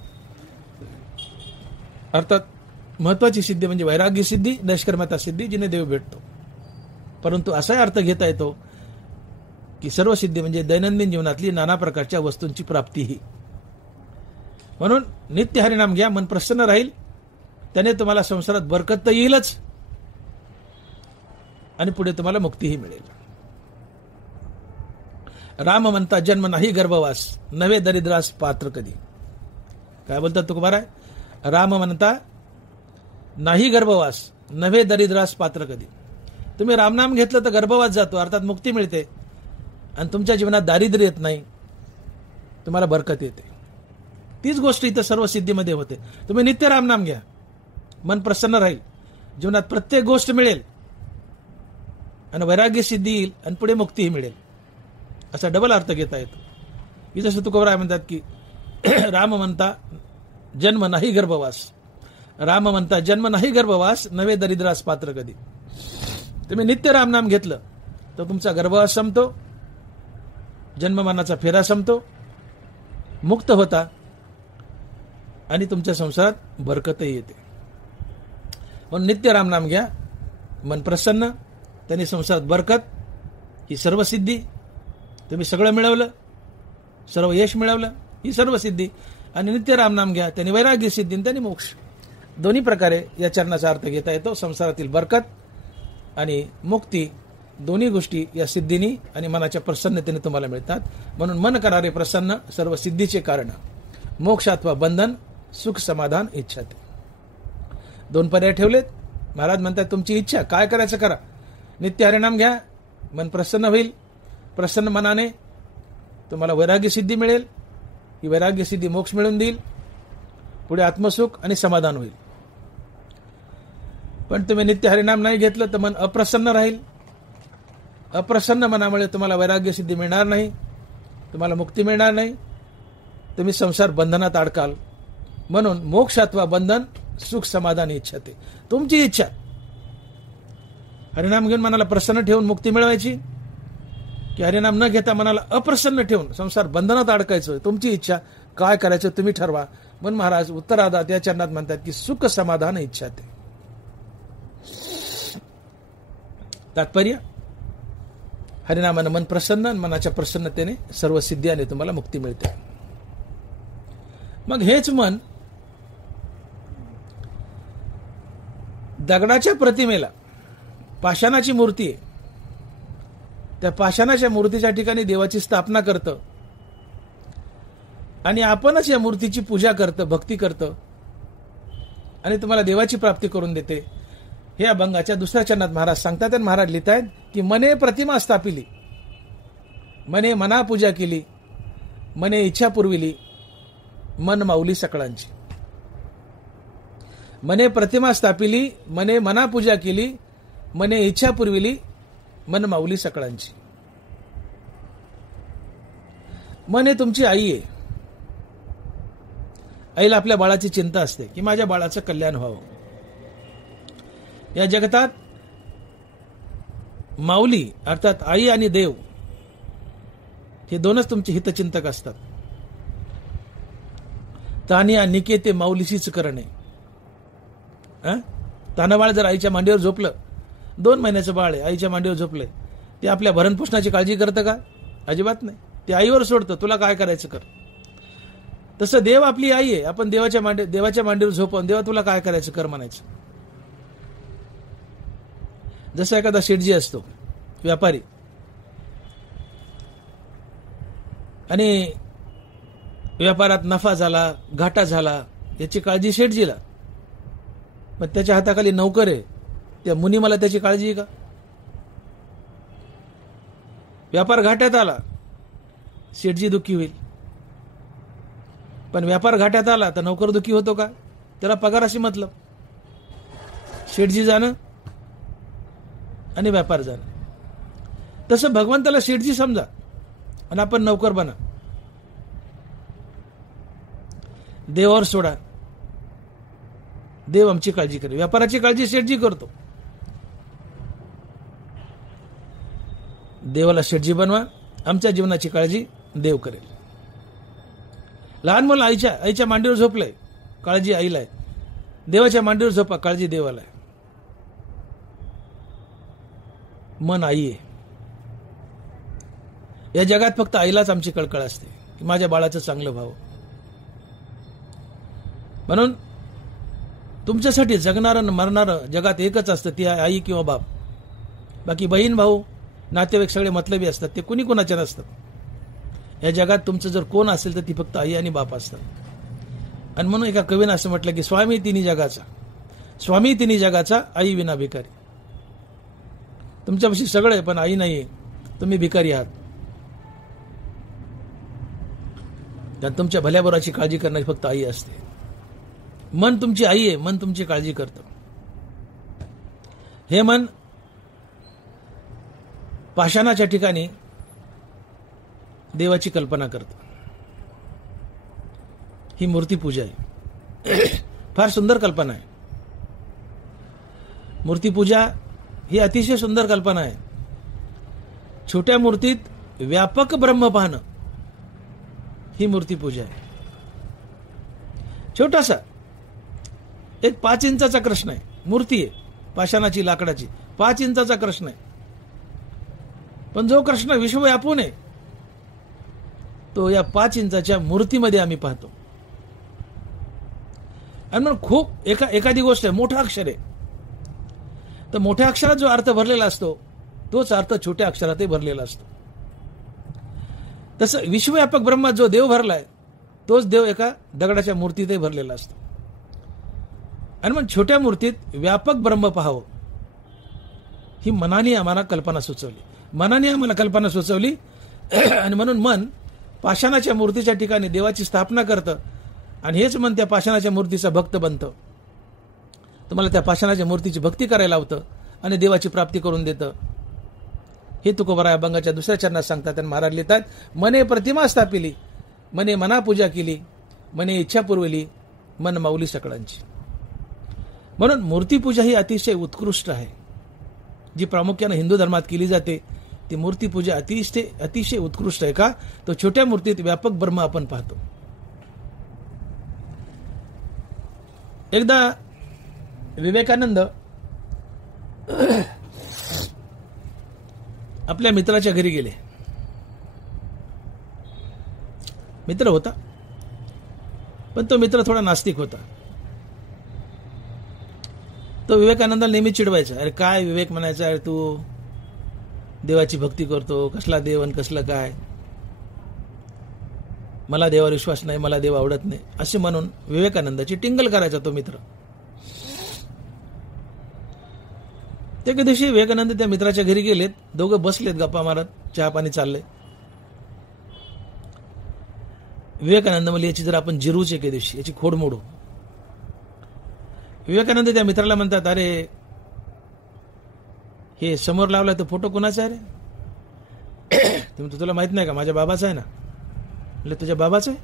अर्थात महत्वाची सिद्धी म्हणजे वैराग्य सिद्धी, नैष्कर्म्यता सिद्धी, जिने देव भेटतो. परंतु असाही अर्थ घेता येतो की सर्व सिद्धी म्हणजे दैनंदिन जीवनातली नाना प्रकारच्या वस्तूंची प्राप्ती ही. म्हणून नित्य हरिनाम घ्या, मन प्रसन्न राहील, त्याने तुम्हाला संसारात बरकत तर येईलच आणि पुढे तुम्हाला मुक्तीही मिळेल. राम म्हणता जन्म नाही गर्भवास, नवे दरिद्रास पात्र कधी. काय बोलतात तुकोबाराय? राम म्हणता नाही गर्भवास, नवे दरिद्रास पात्र कधी. तुम्ही रामनाम घेतलं तर गर्भवास जातो, अर्थात मुक्ती मिळते, आणि तुमच्या जीवनात दारिद्र्य येत नाही, तुम्हाला बरकत येते. तीच गोष्ट इथं सर्व सिद्धीमध्ये होते. तुम्ही नित्य रामनाम घ्या, मन प्रसन्न राहील, जीवनात प्रत्येक गोष्ट मिळेल आणि वैराग्य सिद्धी येईल आणि पुढे मुक्तीही मिळेल, असा डबल अर्थ घेता येतो. की जसं तुकोबराय म्हणतात की राम म्हणता जन्म नाही गर्भवास, राम म्हणता जन्म नाही गर्भवास, नवे दरिद्रास पात्र कधी. तुम्ही नित्य रामनाम घेतलं तर तुमचा गर्भवास संपतो, जन्ममरणाचा फेरा संपतो, मुक्त होता आणि तुमच्या संसारात बरकतही येते. म्हणून नित्य रामनाम घ्या, मन प्रसन्न, त्यांनी संसारात बरकत, ही सर्व सिद्धी. तुम्ही सगळं मिळवलं, सर्व यश मिळवलं, ही सर्व सिद्धी. आणि नित्य रामनाम घ्या, त्यांनी वैराग्य सिद्धी, त्यांनी मोक्ष. दोन्ही प्रकारे या चरणाचा अर्थ घेता येतो. संसारातील बरकत आणि मुक्ती दोन्ही गोष्टी या सिद्धीनी आणि मनाच्या प्रसन्नतेने तुम्हाला मिळतात. म्हणून मन करारे प्रसन्न, सर्व सिद्धीचे कारण, मोक्ष अथवा बंधन, सुख समाधान इच्छा. दोन पर्याय ठेवलेत. महाराज म्हणतात तुमची इच्छा काय करायचं करा, नित्य हरिनाम घ्या, मन प्रसन्न होईल, प्रसन्न मनाने तुम्हाला वैराग्य सिद्धी मिळेल, ही वैराग्य सिद्धी मोक्ष मिळवून देईल, पुढे आत्मसुख आणि समाधान होईल. पण तुम्ही नित्य हरिनाम नाही घेतलं तर मन अप्रसन्न राहील, अप्रसन्न मनामुळे तुम्हाला वैराग्य सिद्धी मिळणार नाही, तुम्हाला मुक्ती मिळणार नाही, तुम्ही संसार बंधनात अडकाल. म्हणून मोक्ष अथवा बंधन, सुख समाधान इच्छा. ते तुमची इच्छा. हरिनाम घेऊन मनाला प्रसन्न ठेवून मुक्ती मिळवायची की हरिनाम न घेता मनाला अप्रसन्न ठेवून संसार बंधनात अडकायचं, तुमची इच्छा. काय करायचं तुम्ही ठरवा. म्हणून महाराज उत्तरार्धात या चरणात म्हणतात की सुख समाधान इच्छा. ते तात्पर्य, हरिनामानं मन प्रसन्न, मनाच्या प्रसन्नतेने सर्व सिद्धी तुम्हाला मुक्ती मिळते. मग हेच मन दगडाच्या प्रतिमेला, पाषाणाची मूर्ती आहे, त्या पाषाणाच्या मूर्तीच्या ठिकाणी देवाची स्थापना करतं आणि आपणच या मूर्तीची पूजा करतं, भक्ती करतं आणि तुम्हाला देवाची प्राप्ती करून देते. हे अभंगाच्या दुसऱ्या चरणात महाराज सांगतात. आणि महाराज लिहितायत की मने प्रतिमा स्थापिली, मने मना पूजा केली, मने इच्छा पुरविली, मन माऊली सकळांची. मने प्रतिमा स्थापिली, मने मना पूजा केली, मने इच्छा पुरविली, मन माऊली सकळांची. मन हे तुमची आई आहे. आईला आपल्या बाळाची चिंता असते की माझ्या बाळाचं कल्याण व्हावं. या जगतात माऊली अर्थात आई आणि देव हे दोनच तुमचे हितचिंतक असतात. तानिया निकेते माऊलीशीच करणे. तानं बाळ जर आईच्या मांडीवर झोपलं, 2 महिन्याचं बाळ आहे, आईच्या मांडीवर झोपलंय, ते आपल्या भरणपोषणाची काळजी करतं का? अजिबात नाही. ते आईवर सोडतं, तुला काय करायचं कर. तसं देव आपली आई आहे, आपण देवाच्या मांडीवर झोपवून देवा तुला काय करायचं कर म्हणायचं. जसं एखादा शेठजी असतो, व्यापारी, आणि व्यापारात नफा झाला, घाटा झाला, याची काळजी शेठजीला. मग त्याच्या हाताखाली नौकर आहे, त्या मुनी मला त्याची काळजी आहे का? व्यापार घाट्यात आला, शेठजी दुःखी होईल. पण व्यापार घाट्यात आला तर नौकर दुःखी होतो का? त्याला पगाराशी मतलब. शेठजी जाणं आणि व्यापारदार. तसं भगवंताला शेठजी समजा आणि आपण नौकर बना. देवावर सोडा, देव आमची काळजी करेल. व्यापाराची काळजी शेठजी करतो. देवाला शेठजी बनवा, आमच्या जीवनाची काळजी देव करेल. लहान मुलं आईच्या मांडीवर झोपलंय, काळजी आईला आहे. देवाच्या मांडीवर झोपा, काळजी देवाला आहे. मन आई आहे. या जगात फक्त आईलाच आमची कळकळ असते की माझ्या बाळाचं चांगलं व्हावं. म्हणून तुमच्यासाठी जगणारं मरणारं जगात एकच असतं, ती आई किंवा बाप. बाकी बहीण भाऊ नातेवाईक सगळे मतलबी असतात, ते कुणी कोणाचे नसतात. या जगात तुमचं जर कोण असेल तर ती फक्त आई आणि बाप असतात. आणि म्हणून एका कवीनं असं म्हटलं की स्वामी तिन्ही जगाचा आई विना भिकारी. तुमच्यापाशी सगळं आहे पण आई नाहीये, तुम्ही भिकारी आहात. त्यात तुमच्या भल्याबराची काळजी करणारी फक्त आई असते. मन तुमची आई आहे, मन तुमची काळजी करतं. हे मन पाषाणाच्या ठिकाणी देवाची कल्पना करतं. ही मूर्तीपूजा आहे. फार सुंदर कल्पना आहे. मूर्तीपूजा ही अतिशय सुंदर कल्पना आहे. छोट्या मूर्तीत व्यापक ब्रह्म पाहणं ही मूर्तीपूजा आहे. छोटासा एक 5 इंचाचा कृष्ण आहे, मूर्ती आहे पाषाणाची लाकडाची, 5 इंचाचा कृष्ण आहे. पण जो कृष्ण विश्व व्यापून आहे तो या 5 इंचाच्या मूर्तीमध्ये आम्ही पाहतो. आणि मग खूप एखादी गोष्ट आहे, मोठं अक्षर आहे, तर मोठ्या अक्षरात जो अर्थ भरलेला असतो तोच अर्थ छोट्या अक्षरातही भरलेला असतो. तसं विश्वव्यापक ब्रह्मात जो देव भरलाय तोच देव एका दगडाच्या मूर्तीतही भरलेला असतो. आणि मग छोट्या मूर्तीत व्यापक ब्रह्म पाहावं ही मनाने आम्हाला कल्पना सुचवली. आणि म्हणून मन पाषाणाच्या मूर्तीच्या ठिकाणी देवाची स्थापना करतं आणि हेच मन त्या पाषाणाच्या मूर्तीचा भक्त बनतं. तुम्हाला त्या पाषाणाच्या मूर्तीची भक्ती करायला लावतं आणि देवाची प्राप्ती करून देतं. हे तुकोबराय अभंगाच्या 2ऱ्या चरणात सांगतात. आणि महाराज लिहितात, मने प्रतिमा स्थापिली, मने मना पूजा केली, मने इच्छा पुरवली, मन माऊली सकळांची. म्हणून मूर्तीपूजा ही अतिशय उत्कृष्ट आहे, जी प्रामुख्याने हिंदू धर्मात केली जाते. ती मूर्तीपूजा अतिशय उत्कृष्ट आहे. का? तो छोट्या मूर्तीत व्यापक ब्रह्म आपण पाहतो. एकदा विवेकानंद आपल्या मित्राच्या घरी गेले. मित्र होता, पण तो मित्र थोडा नास्तिक होता. तो विवेकानंदाला नेहमी चिडवायचा, अरे काय विवेक म्हणायचा, अरे तू देवाची भक्ती करतो, कसला देव आणि कसलं काय, मला देवावर विश्वास नाही, मला देव आवडत नाही, असे म्हणून विवेकानंदाची टिंगल करायचा तो मित्र. त्या दिवशी विवेकानंद त्या मित्राच्या घरी गेलेत. दोघं बसलेत गप्पा मारत, चहा पाणी चाललंय. विवेकानंद म्हणले, याची जर आपण जिरूच एके दिवशी, याची खोड मोडू. विवेकानंद त्या मित्राला म्हणतात, अरे हे समोर लावलाय तो फोटो कोणाचा आहे रे? तुम्ही तुला माहित नाही का, माझ्या बाबाचा आहे ना. म्हणले, तुझ्या बाबाचा आहे?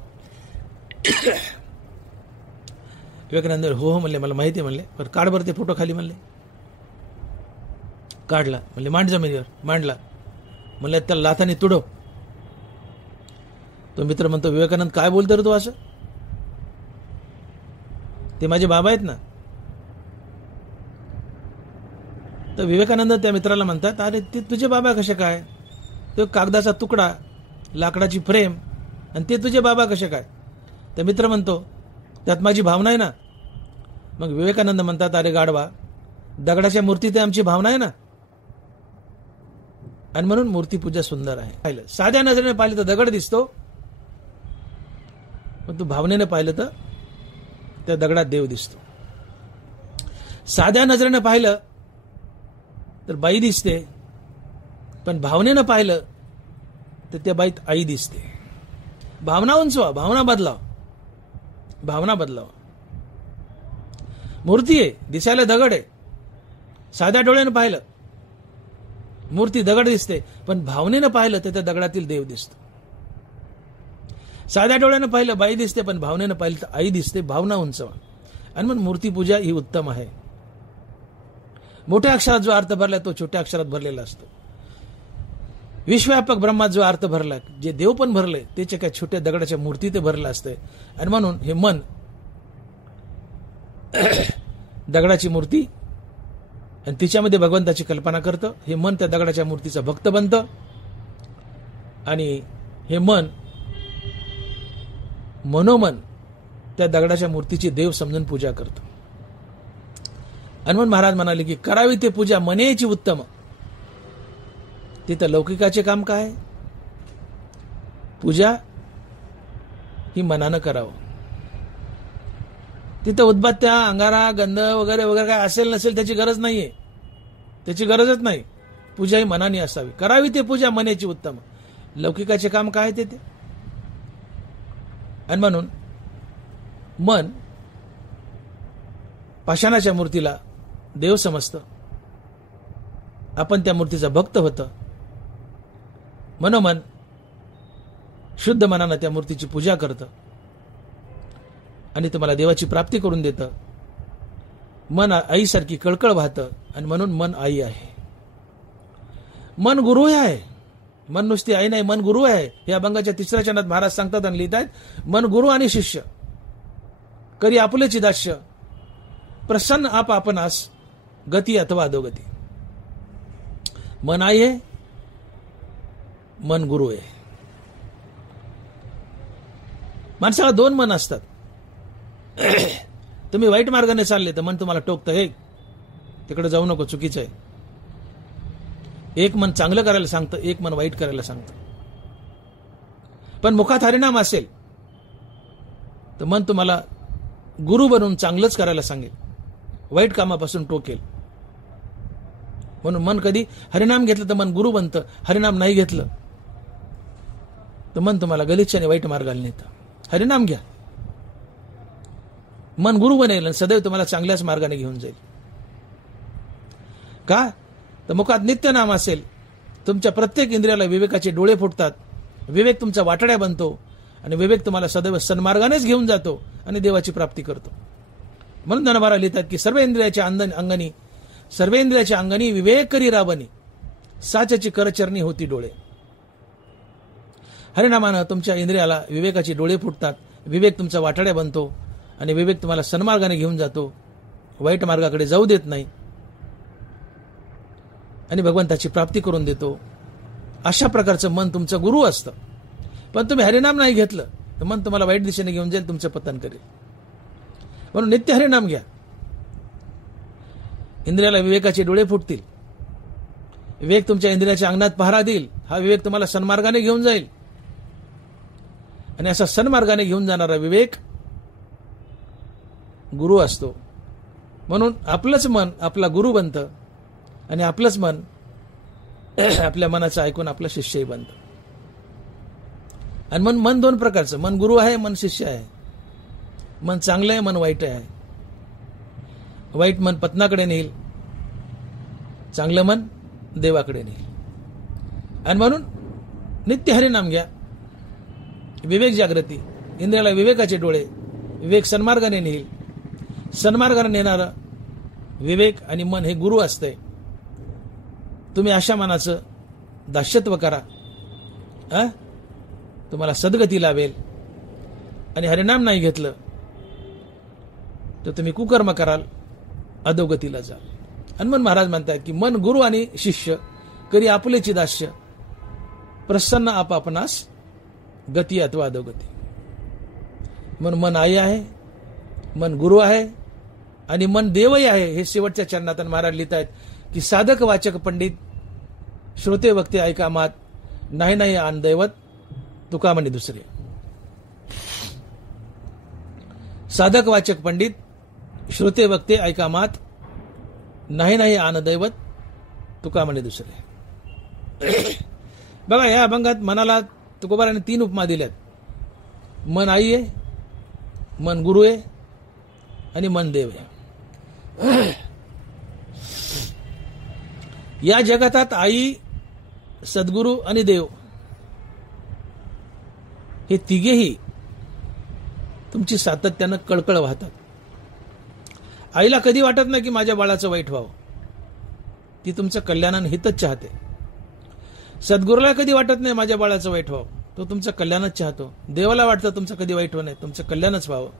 विवेकानंद हो म्हणले, मला माहिती आहे म्हणले, पण काढ बरं ते फोटो खाली म्हणले. काढला. म्हणले मांड जमिनीवर. मांडला. म्हणले त्याला लाथाने तुडव. तो मित्र म्हणतो, विवेकानंद काय बोलतो रे तू असं, ते माझे बाबा आहेत ना. तर विवेकानंद त्या मित्राला म्हणतात, अरे ते तुझे बाबा कसे काय, तो कागदाचा तुकडा, लाकडाची फ्रेम, आणि ते तुझे बाबा कसे काय. त्या मित्र म्हणतो, त्यात माझी भावना आहे ना. मग विवेकानंद म्हणतात, अरे गाढवा, दगडाच्या मूर्तीत आमची भावना आहे ना. आणि म्हणून मूर्तीपूजा सुंदर आहे. पाहिलं साध्या नजरेने पाहिलं तर दगड दिसतो, पण तू भावनेने पाहिलं तर त्या दगडात देव दिसतो. साध्या नजरेने पाहिलं तर बाई दिसते, पण भावनेनं पाहिलं तर त्या बाईत आई दिसते. भावना उंचवा, भावना बदलावा. मूर्ती आहे, दिसायला दगड आहे. साध्या डोळ्यानं पाहिलं मूर्ती दगड दिसते, पण भावनेनं पाहिलं तर त्या दगडातील देव दिसतो. साध्या डोळ्यानं पाहिलं बाई दिसते, पण भावनेनं पाहिलं तर आई दिसते. भावना उंचवा. आणि मग मूर्तीपूजा ही उत्तम आहे. मोठ्या अक्षरात जो अर्थ भरलाय तो छोट्या अक्षरात भरलेला असतो. विश्वव्यापक ब्रह्मात जो अर्थ भरलाय, जे देव पण भरले, त्याच्या काय छोट्या दगडाच्या मूर्ती ते भरलं असतंय. आणि म्हणून हे मन दगडाची मूर्ती आणि तिच्यामध्ये भगवंताची कल्पना करतं. हे मन त्या दगडाच्या मूर्तीचा भक्त बनतं आणि हे मन मनोमन त्या दगडाच्या मूर्तीची देव समजून पूजा करतो. हनुमान महाराज म्हणाले की करावी ते पूजा मनेची उत्तम. तिथं लौकिकाचे काम काय? पूजा ही मनानं करावं. तिथं उदबत्त्या, अंगारा, गंध वगैरे वगैरे काय असेल नसेल त्याची गरज नाहीये. त्याची गरजच नाही. पूजा ही मनाने असावी. करावी ते पूजा मनेची उत्तम. लौकिकाचे काम काय ते? आणि म्हणून मन पाषाणाच्या मूर्तीला देव समजतं. आपण त्या मूर्तीचा भक्त होतं. मनोमन शुद्ध मनानं त्या मूर्तीची पूजा करतं आणि तुम्हाला देवाची प्राप्ती करून देतं. मन आईसारखी कळकळ वाहतं आणि म्हणून मन आई आहे. मन गुरु आहे. मन नुसती आई नाही, मन गुरु आहे. या अभंगाच्या 3ऱ्या चरणात महाराज सांगतात आणि लिहित आहेत, मन गुरु आणि शिष्य करी आपुलेची दास्य, प्रसन्न आप आपणास गती अथवा अधोगती. मन आई आहे, मन गुरु आहे. माणसाला 2 मन असतात. तुम्ही वाईट मार्गाने चालले तर मन तुम्हाला टोकतं, हे तिकडे जाऊ नको, चुकीचं आहे. एक मन चांगलं करायला सांगतं, एक मन वाईट करायला सांगतं. पण मुखात हरिनाम असेल तर मन तुम्हाला गुरु बनवून चांगलंच करायला सांगेल, वाईट कामापासून टोकेल. म्हणून मन कधी हरिनाम घेतलं तर मन गुरु बनतं, हरिनाम नाही घेतलं तर मन तुम्हाला गलिच्छ आणि वाईट मार्गाला नेतं. हरिनाम घ्या, मन गुरु बनेल आणि सदैव तुम्हाला चांगल्याच मार्गाने घेऊन जाईल. का तर मुखात नित्य नाम असेल, तुमच्या प्रत्येक इंद्रियाला विवेकाचे डोळे फुटतात, विवेक तुमचा वाटड्या बनतो आणि विवेक तुम्हाला सदैव सन्मार्गानेच घेऊन जातो आणि देवाची प्राप्ती करतो. म्हणून ज्ञानोबा लिहितात की सर्वेंद्रियाच्या अंगणी विवेक करी राबणी, साच्याची करचरणी होती डोळे. हरिनामानं तुमच्या इंद्रियाला विवेकाचे डोळे फुटतात, विवेक तुमचा वाटाड्या बनतो आणि विवेक तुम्हाला सन्मार्गाने घेऊन जातो, वाईट मार्गाकडे जाऊ देत नाही आणि भगवंताची प्राप्ती करून देतो. अशा प्रकारचं मन तुमचं गुरु असतं. पण तुम्ही हरिनाम नाही घेतलं तर मन तुम्हाला वाईट दिशेने घेऊन जाईल, तुमचं पतन करेल. म्हणून नित्य हरिनाम घ्या. इंद्रियाला विवेकाचे डोळे फुटतील, विवेक तुमच्या इंद्रियाच्या अंगणात पहारा देईल. हा विवेक तुम्हाला सन्मार्गाने घेऊन जाईल आणि असा सन्मार्गाने घेऊन जाणारा विवेक गुरु असतो. म्हणून आपलंच मन आपला गुरु बनतं आणि आपलंच मन आपल्या मनाचं ऐकून आपला शिष्यही बनतं. आणि मन 2 प्रकारचं, मन गुरु आहे, मन शिष्य आहे. मन चांगलं आहे, मन वाईट आहे. वाईट मन पत्नाकडे नेईल, चांगलं मन देवाकडे नेईल. आणि म्हणून नित्य हरिनाम घ्या. विवेक जागृती, इंद्रियाला विवेकाचे डोळे, विवेक सन्मार्गाने नेईल. सन्मार्गाने नेणारं विवेक आणि मन हे गुरु असतंय. तुम्ही अशा मनाचं दास्यत्व करा, तुम्हाला सद्गती लाभेल. आणि हरिनाम नाही घेतलं तर तुम्ही कुकर्म कराल, अधोगतीला जाल. हनुमान महाराज म्हणतात की मन गुरु आणि शिष्य करी आपुलेची दास्य, प्रसन्न आपणास गती अथवा अधोगती. म्हणून मन आई आहे, मन गुरु आहे आणि मन देवही आहे. हे शेवटच्या चरणात महाराज लिहित आहेत की साधक वाचक पंडित श्रोते वक्ते ऐका मात, नाही नाही आन दैवत तुका म्हणे दुसरे. साधक वाचक पंडित श्रोते वक्ते ऐका मात, नाही नाही आन दैवत तुका म्हणे दुसरे. बघा या अभंगात मनाला तुकोबाराने 3 उपमा दिल्यात. मन आई आहे, मन गुरु आहे आणि मन देव आहे. या जगतात आई, सद्गुरू आणि देव हे तिघेही तुमची सातत्यानं कळकळ वाहतात. आईला कधी वाटत नाही की माझ्या बाळाचं वाईट व्हावं. ती तुमचं कल्याण हितच चाहते. सद्गुरूला कधी वाटत नाही माझ्या बाळाचं वाईट व्हावं. तो तुमचं कल्याणच चाहतो. देवाला वाटतं तुमचं कधी वाईट होऊ नये, तुमचं कल्याणच व्हावं.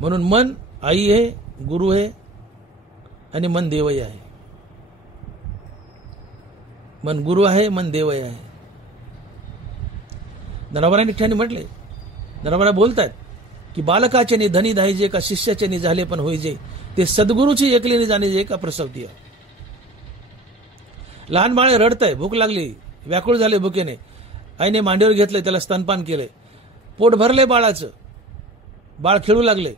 म्हणून मन आई आहे, गुरु आहे आणि मन देवही आहे. मन गुरु आहे, मन देवही आहे. नरवराने ठिकाणी म्हटले, नरवरा बोलतात की बालकाचे नि धनी धाईजे का शिष्याचे नि झाले पण होईजे, ते सद्गुरूची एकलीने जाणीजे का प्रसवती. लहान बाळ रडतंय, भूक लागली, व्याकुळ झाले भुकेने, आईने मांडीवर घेतले, त्याला स्तनपान केले, पोट भरले बाळाचं, बाळ खेळू लागले,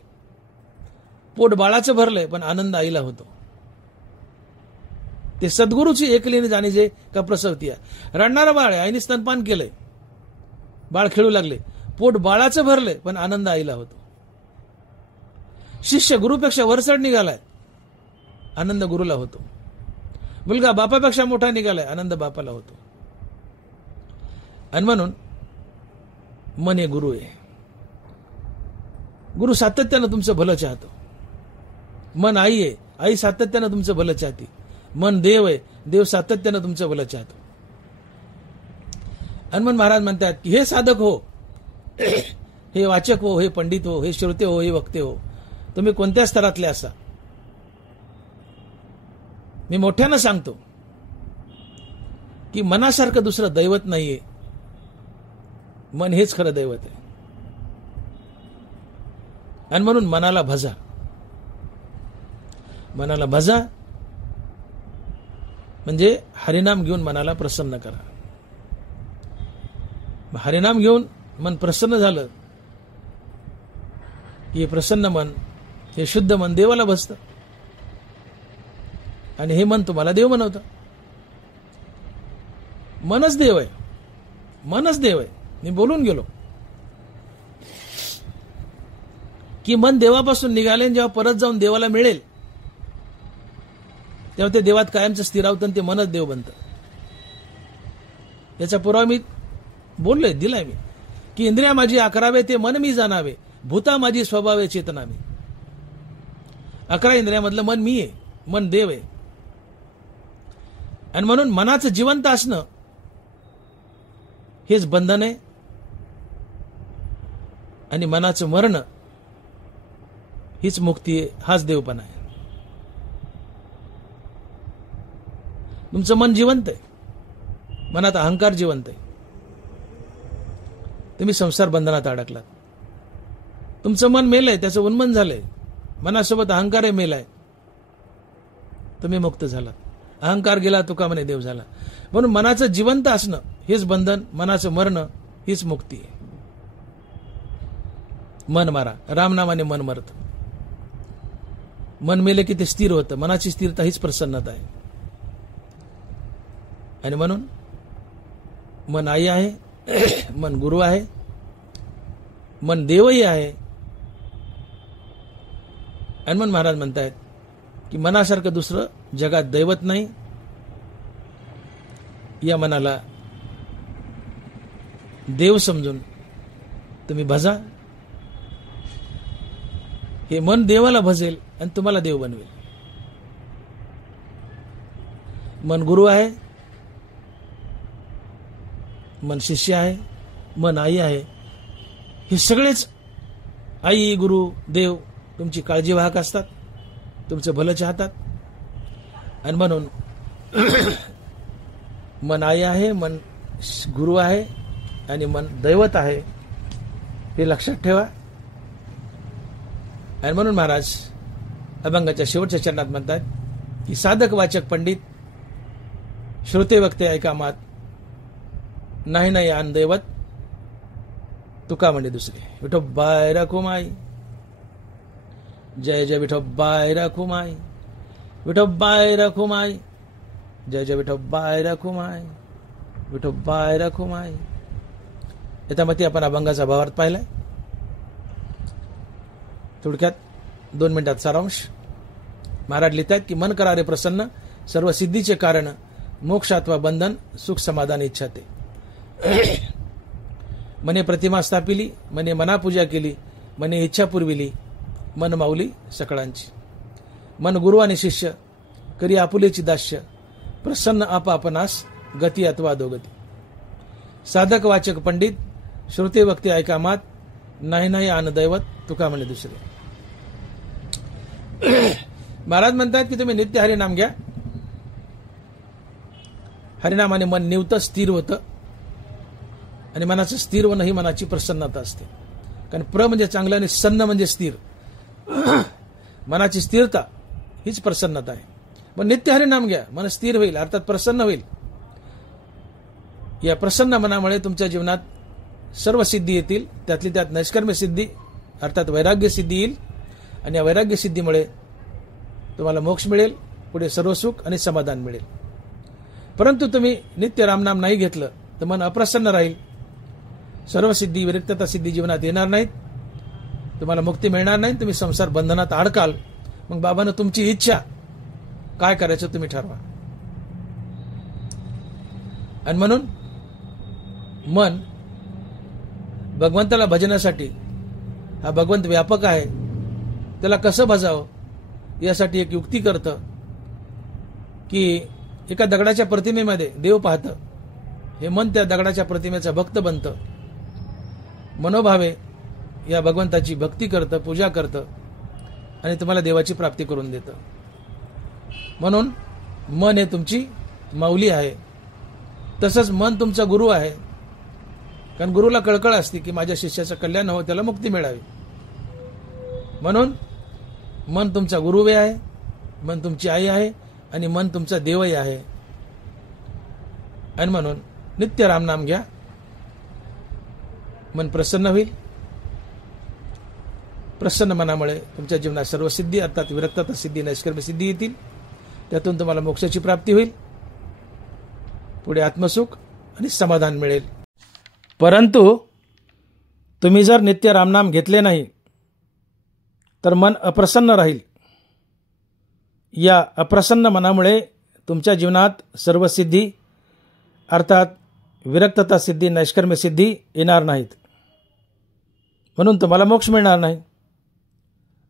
पोट बाळाचं भरले पण आनंद आईला होतो. ते सद्गुरूची एकलीने जाणीजे का प्रसवती. रडणारं बाळ आहे, आईने स्तनपान केलंय, बाळ खेळू लागले, पोट बाळाचं भरले पण आनंद आईला होतो. शिष्य गुरुपेक्षा वरचढ निघालाय, आनंद गुरुला होतो. मुलगा बापापेक्षा मोठा निघालाय, आनंद बापाला होतो. आणि म्हणून मन हे गुरु आहे. गुरु सातत्यानं तुमचं भलं चाहतो. मन आई आहे, आई सातत्यानं तुमचं भलं चाहते. मन देव आहे, देव सातत्यानं तुमचं भलं चाहतो. हनुमान महाराज म्हणतात की हे साधक हो, हे वाचक हो, हे पंडित हो, हे श्रोते हो, हे वक्ते हो, तुम्ही कोणत्या स्तरातले असा, मी मोठ्यानं सांगतो की मनासारखं दुसरं दैवत नाहीये. मन हेच खरं दैवत आहे. आणि म्हणून मनाला भजा, मनाला भजा म्हणजे हरिनाम घेऊन मनाला प्रसन्न करा. हरिनाम घेऊन मन प्रसन्न झालं की हे प्रसन्न मन, हे शुद्ध मन देवाला भजतं आणि हे मन तुम्हाला देव बनवतं. मनच देव आहे, मनच देव आहे. मी बोलून गेलो की मन देवापासून निघाले, जेव्हा परत जाऊन देवाला मिळेल तेव्हा ते देवात कायमचं स्थिरावतं आणि ते मनच देव बनतं. याचा पुरावा मी बोललोय, दिलाय मी, की इंद्रिया माझी 11 ते मन मी जाणावे, भूता माझी स्वभावे चेतनावे. 11 इंद्रियामधलं मन मी आहे, मन देव आहे. आणि म्हणून मनाचं जिवंत असणं हेच बंधन आहे आणि मनाचं मरण हीच मुक्ती आहे, हाच देवपणा आहे. तुमचं मन जिवंत आहे, मनात अहंकार जिवंत आहे, तुम्ही संसार बंधनात अडकलात. तुमचं मन मेलंय, त्याचं उन्मन झालंय, मनासोबत अहंकारही मेलाय, तुम्ही मुक्त झालात. अहंकार गेला, तुका म्हणे देव झाला. म्हणून मनाचं जिवंत असणं हेच बंधन, मनाचं मरण हीच मुक्ती आहे. मन मारा, रामनामाने मन मरतं. मन मेले की ते स्थिर होतं. मनाची स्थिरता हीच प्रसन्नता आहे. आणि म्हणून मन आई आहे, मन गुरु आहे, मन देवही आहे. हनुमान महाराज म्हणतायत की मनासारखं दुसरं जगात दैवत नाही. या मनाला देव समजून तुम्ही भजा. हे मन देवाला भजेल आणि तुम्हाला देव बनवेल. मन गुरु आहे, मन शिष्य आहे, मन आई आहे. हे सगळेच आई, गुरु, देव तुमची काळजी वाहक असतात, तुमचं भलं चाहतात. आणि म्हणून मन आई आहे, मन गुरु आहे आणि मन दैवत आहे, हे लक्षात ठेवा. आणि म्हणून महाराज अभंगाच्या शेवटच्या चरणात म्हणतात की साधक वाचक पंडित श्रोते वक्ते ऐका मात, नाही नाही आन दैवत तुका म्हणे दुसरे. विठोबाय रखुमाई, जय जय विठोबाय रखुमाई, विठोबाय रखुमाई, जय जय विठोबाय रखुमाई, विठोबाय रखुमाई. याच्यामध्ये आपण अभंगाचा भावार्थ पाहिलाय. थोडक्यात 2 मिनिटात सारांश. महाराज लिहितात की मन करा रे प्रसन्न, सर्व सिद्धीचे कारण मोक्ष अथवा बंधन सुख समाधान इच्छा ते. मने प्रतिमा स्थापिली, मने मनापूजा केली, मने इच्छा पुरविली, मन माऊली सकळांची. मन गुरु आणि शिष्य करी आपुलेची दास्य, प्रसन्न आपआपणास गती अथवा अधोगती. साधक वाचक पंडित श्रुते वक्ते ऐका मात, नाही नाही आन दैवत तुका म्हणे दुसरे. महाराज म्हणतात की तुम्ही नित्य हरिनाम घ्या. हरिनामाने मन निवतं स्थिर होतं आणि मनाचं स्थिर होणं ही मनाची प्रसन्नता असते. कारण प्र म्हणजे चांगलं आणि सन्न म्हणजे स्थिर. मनाची स्थिरता हीच प्रसन्नता आहे. मग नित्य हरिनाम घ्या, मन स्थिर होईल, अर्थात प्रसन्न होईल. या प्रसन्न मनामुळे तुमच्या जीवनात सर्व सिद्धी येतील. त्यातली त्यात नैष्कर्म्य सिद्धी अर्थात वैराग्य सिद्धी येईल आणि या वैराग्य सिद्धीमुळे तुम्हाला मोक्ष मिळेल, पुढे सर्व सुख आणि समाधान मिळेल. परंतु तुम्ही नित्य रामनाम नाही घेतलं तर मन अप्रसन्न राहील. सर्व सिद्धी विरक्तता सिद्धी जीवनात येणार नाहीत, तुम्हाला मुक्ती मिळणार नाही, तुम्ही संसार बंधनात अडकाल. मग बाबांनो तुमची इच्छा काय करायचं तुम्ही ठरवा. आणि म्हणून मन भगवंताला भजनासाठी, हा भगवंत व्यापक आहे, त्याला कसं भजावं यासाठी एक युक्ती करतं की एका दगडाच्या प्रतिमेमध्ये देव पाहतं. हे मन त्या दगडाच्या प्रतिमेचा भक्त बनतं, मनोभावे या भगवंताची भक्ती करतं, पूजा करतं आणि तुम्हाला देवाची प्राप्ती करून देतं. म्हणून मन हे तुमची माऊली आहे. तसंच मन तुमचा गुरु आहे. कारण गुरुला कळकळ असते की माझ्या शिष्याचं कल्याण हो, त्याला मुक्ती मिळावी. म्हणून मन तुमचा गुरुवे आहे, मन तुमची आई आहे आणि मन तुमचा देवही आहे. आणि म्हणून नित्य रामनाम घ्या, मन प्रसन्न होईल. प्रसन्न मनामुळे तुमच्या जीवनात सर्व सिद्धी अर्थात विरक्तता सिद्धी नैष्कर्म्य सिद्धी येतील. त्यातून तुम्हाला मोक्षाची प्राप्ती होईल, पुढे आत्मसुख आणि समाधान मिळेल. परंतु तुम्ही जर नित्य रामनाम घेतले नाही तर मन अप्रसन्न राहील. या अप्रसन्न मनामुळे तुमच्या जीवनात सर्व सिद्धी अर्थात विरक्तता सिद्धी नैष्कर्म्य सिद्धी येणार नाहीत. म्हणून तुम्हाला मोक्ष मिळणार नाही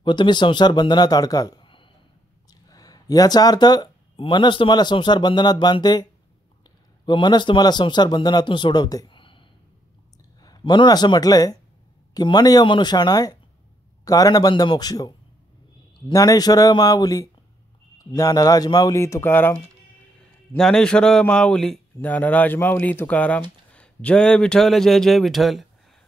व तुम्ही संसार बंधनात अडकाल. याचा अर्थ मनच तुम्हाला संसार बंधनात बांधते व मनच तुम्हाला संसार बंधनातून सोडवते. म्हणून असं म्हटलंय की मन येव मनुष्याणाय कारणबंध मोक्ष येव. ज्ञानेश्वर माऊली ज्ञानराज माऊली तुकाराम. ज्ञानेश्वर माऊली ज्ञानराज माऊली तुकाराम. जय विठ्ठल जय जय विठ्ठल.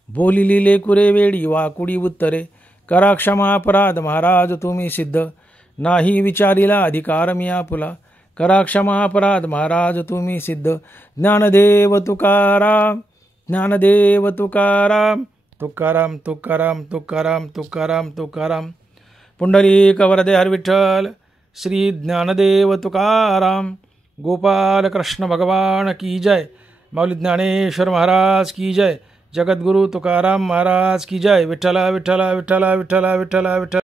बोलिली लेकुरे वेळी वाकुडी उत्तरे. करा क्षमा अपराध महाराज तुम्ही सिद्ध. नाही विचारिला अधिकार मी आपुला. करा क्षमा अपराध महाराज तुम्ही सिद्ध. ज्ञानदेव तुकाराम ज्ञानदेव तुकाराम. तुकाराम तुकाराम तुकाराम तुकाराम तुकाराम. पुंडलिक वरदे हर विठ्ठल. श्री ज्ञानदेव तुकाराम. गोपाल कृष्ण भगवान की जय. माऊली ज्ञानेश्वर महाराज की जय. जगद्गुरु तुकाराम महाराज की जय. विठ्ठला विठ्ठला विठ्ठला विठ्ठला विठ्ठला विठ्ठला.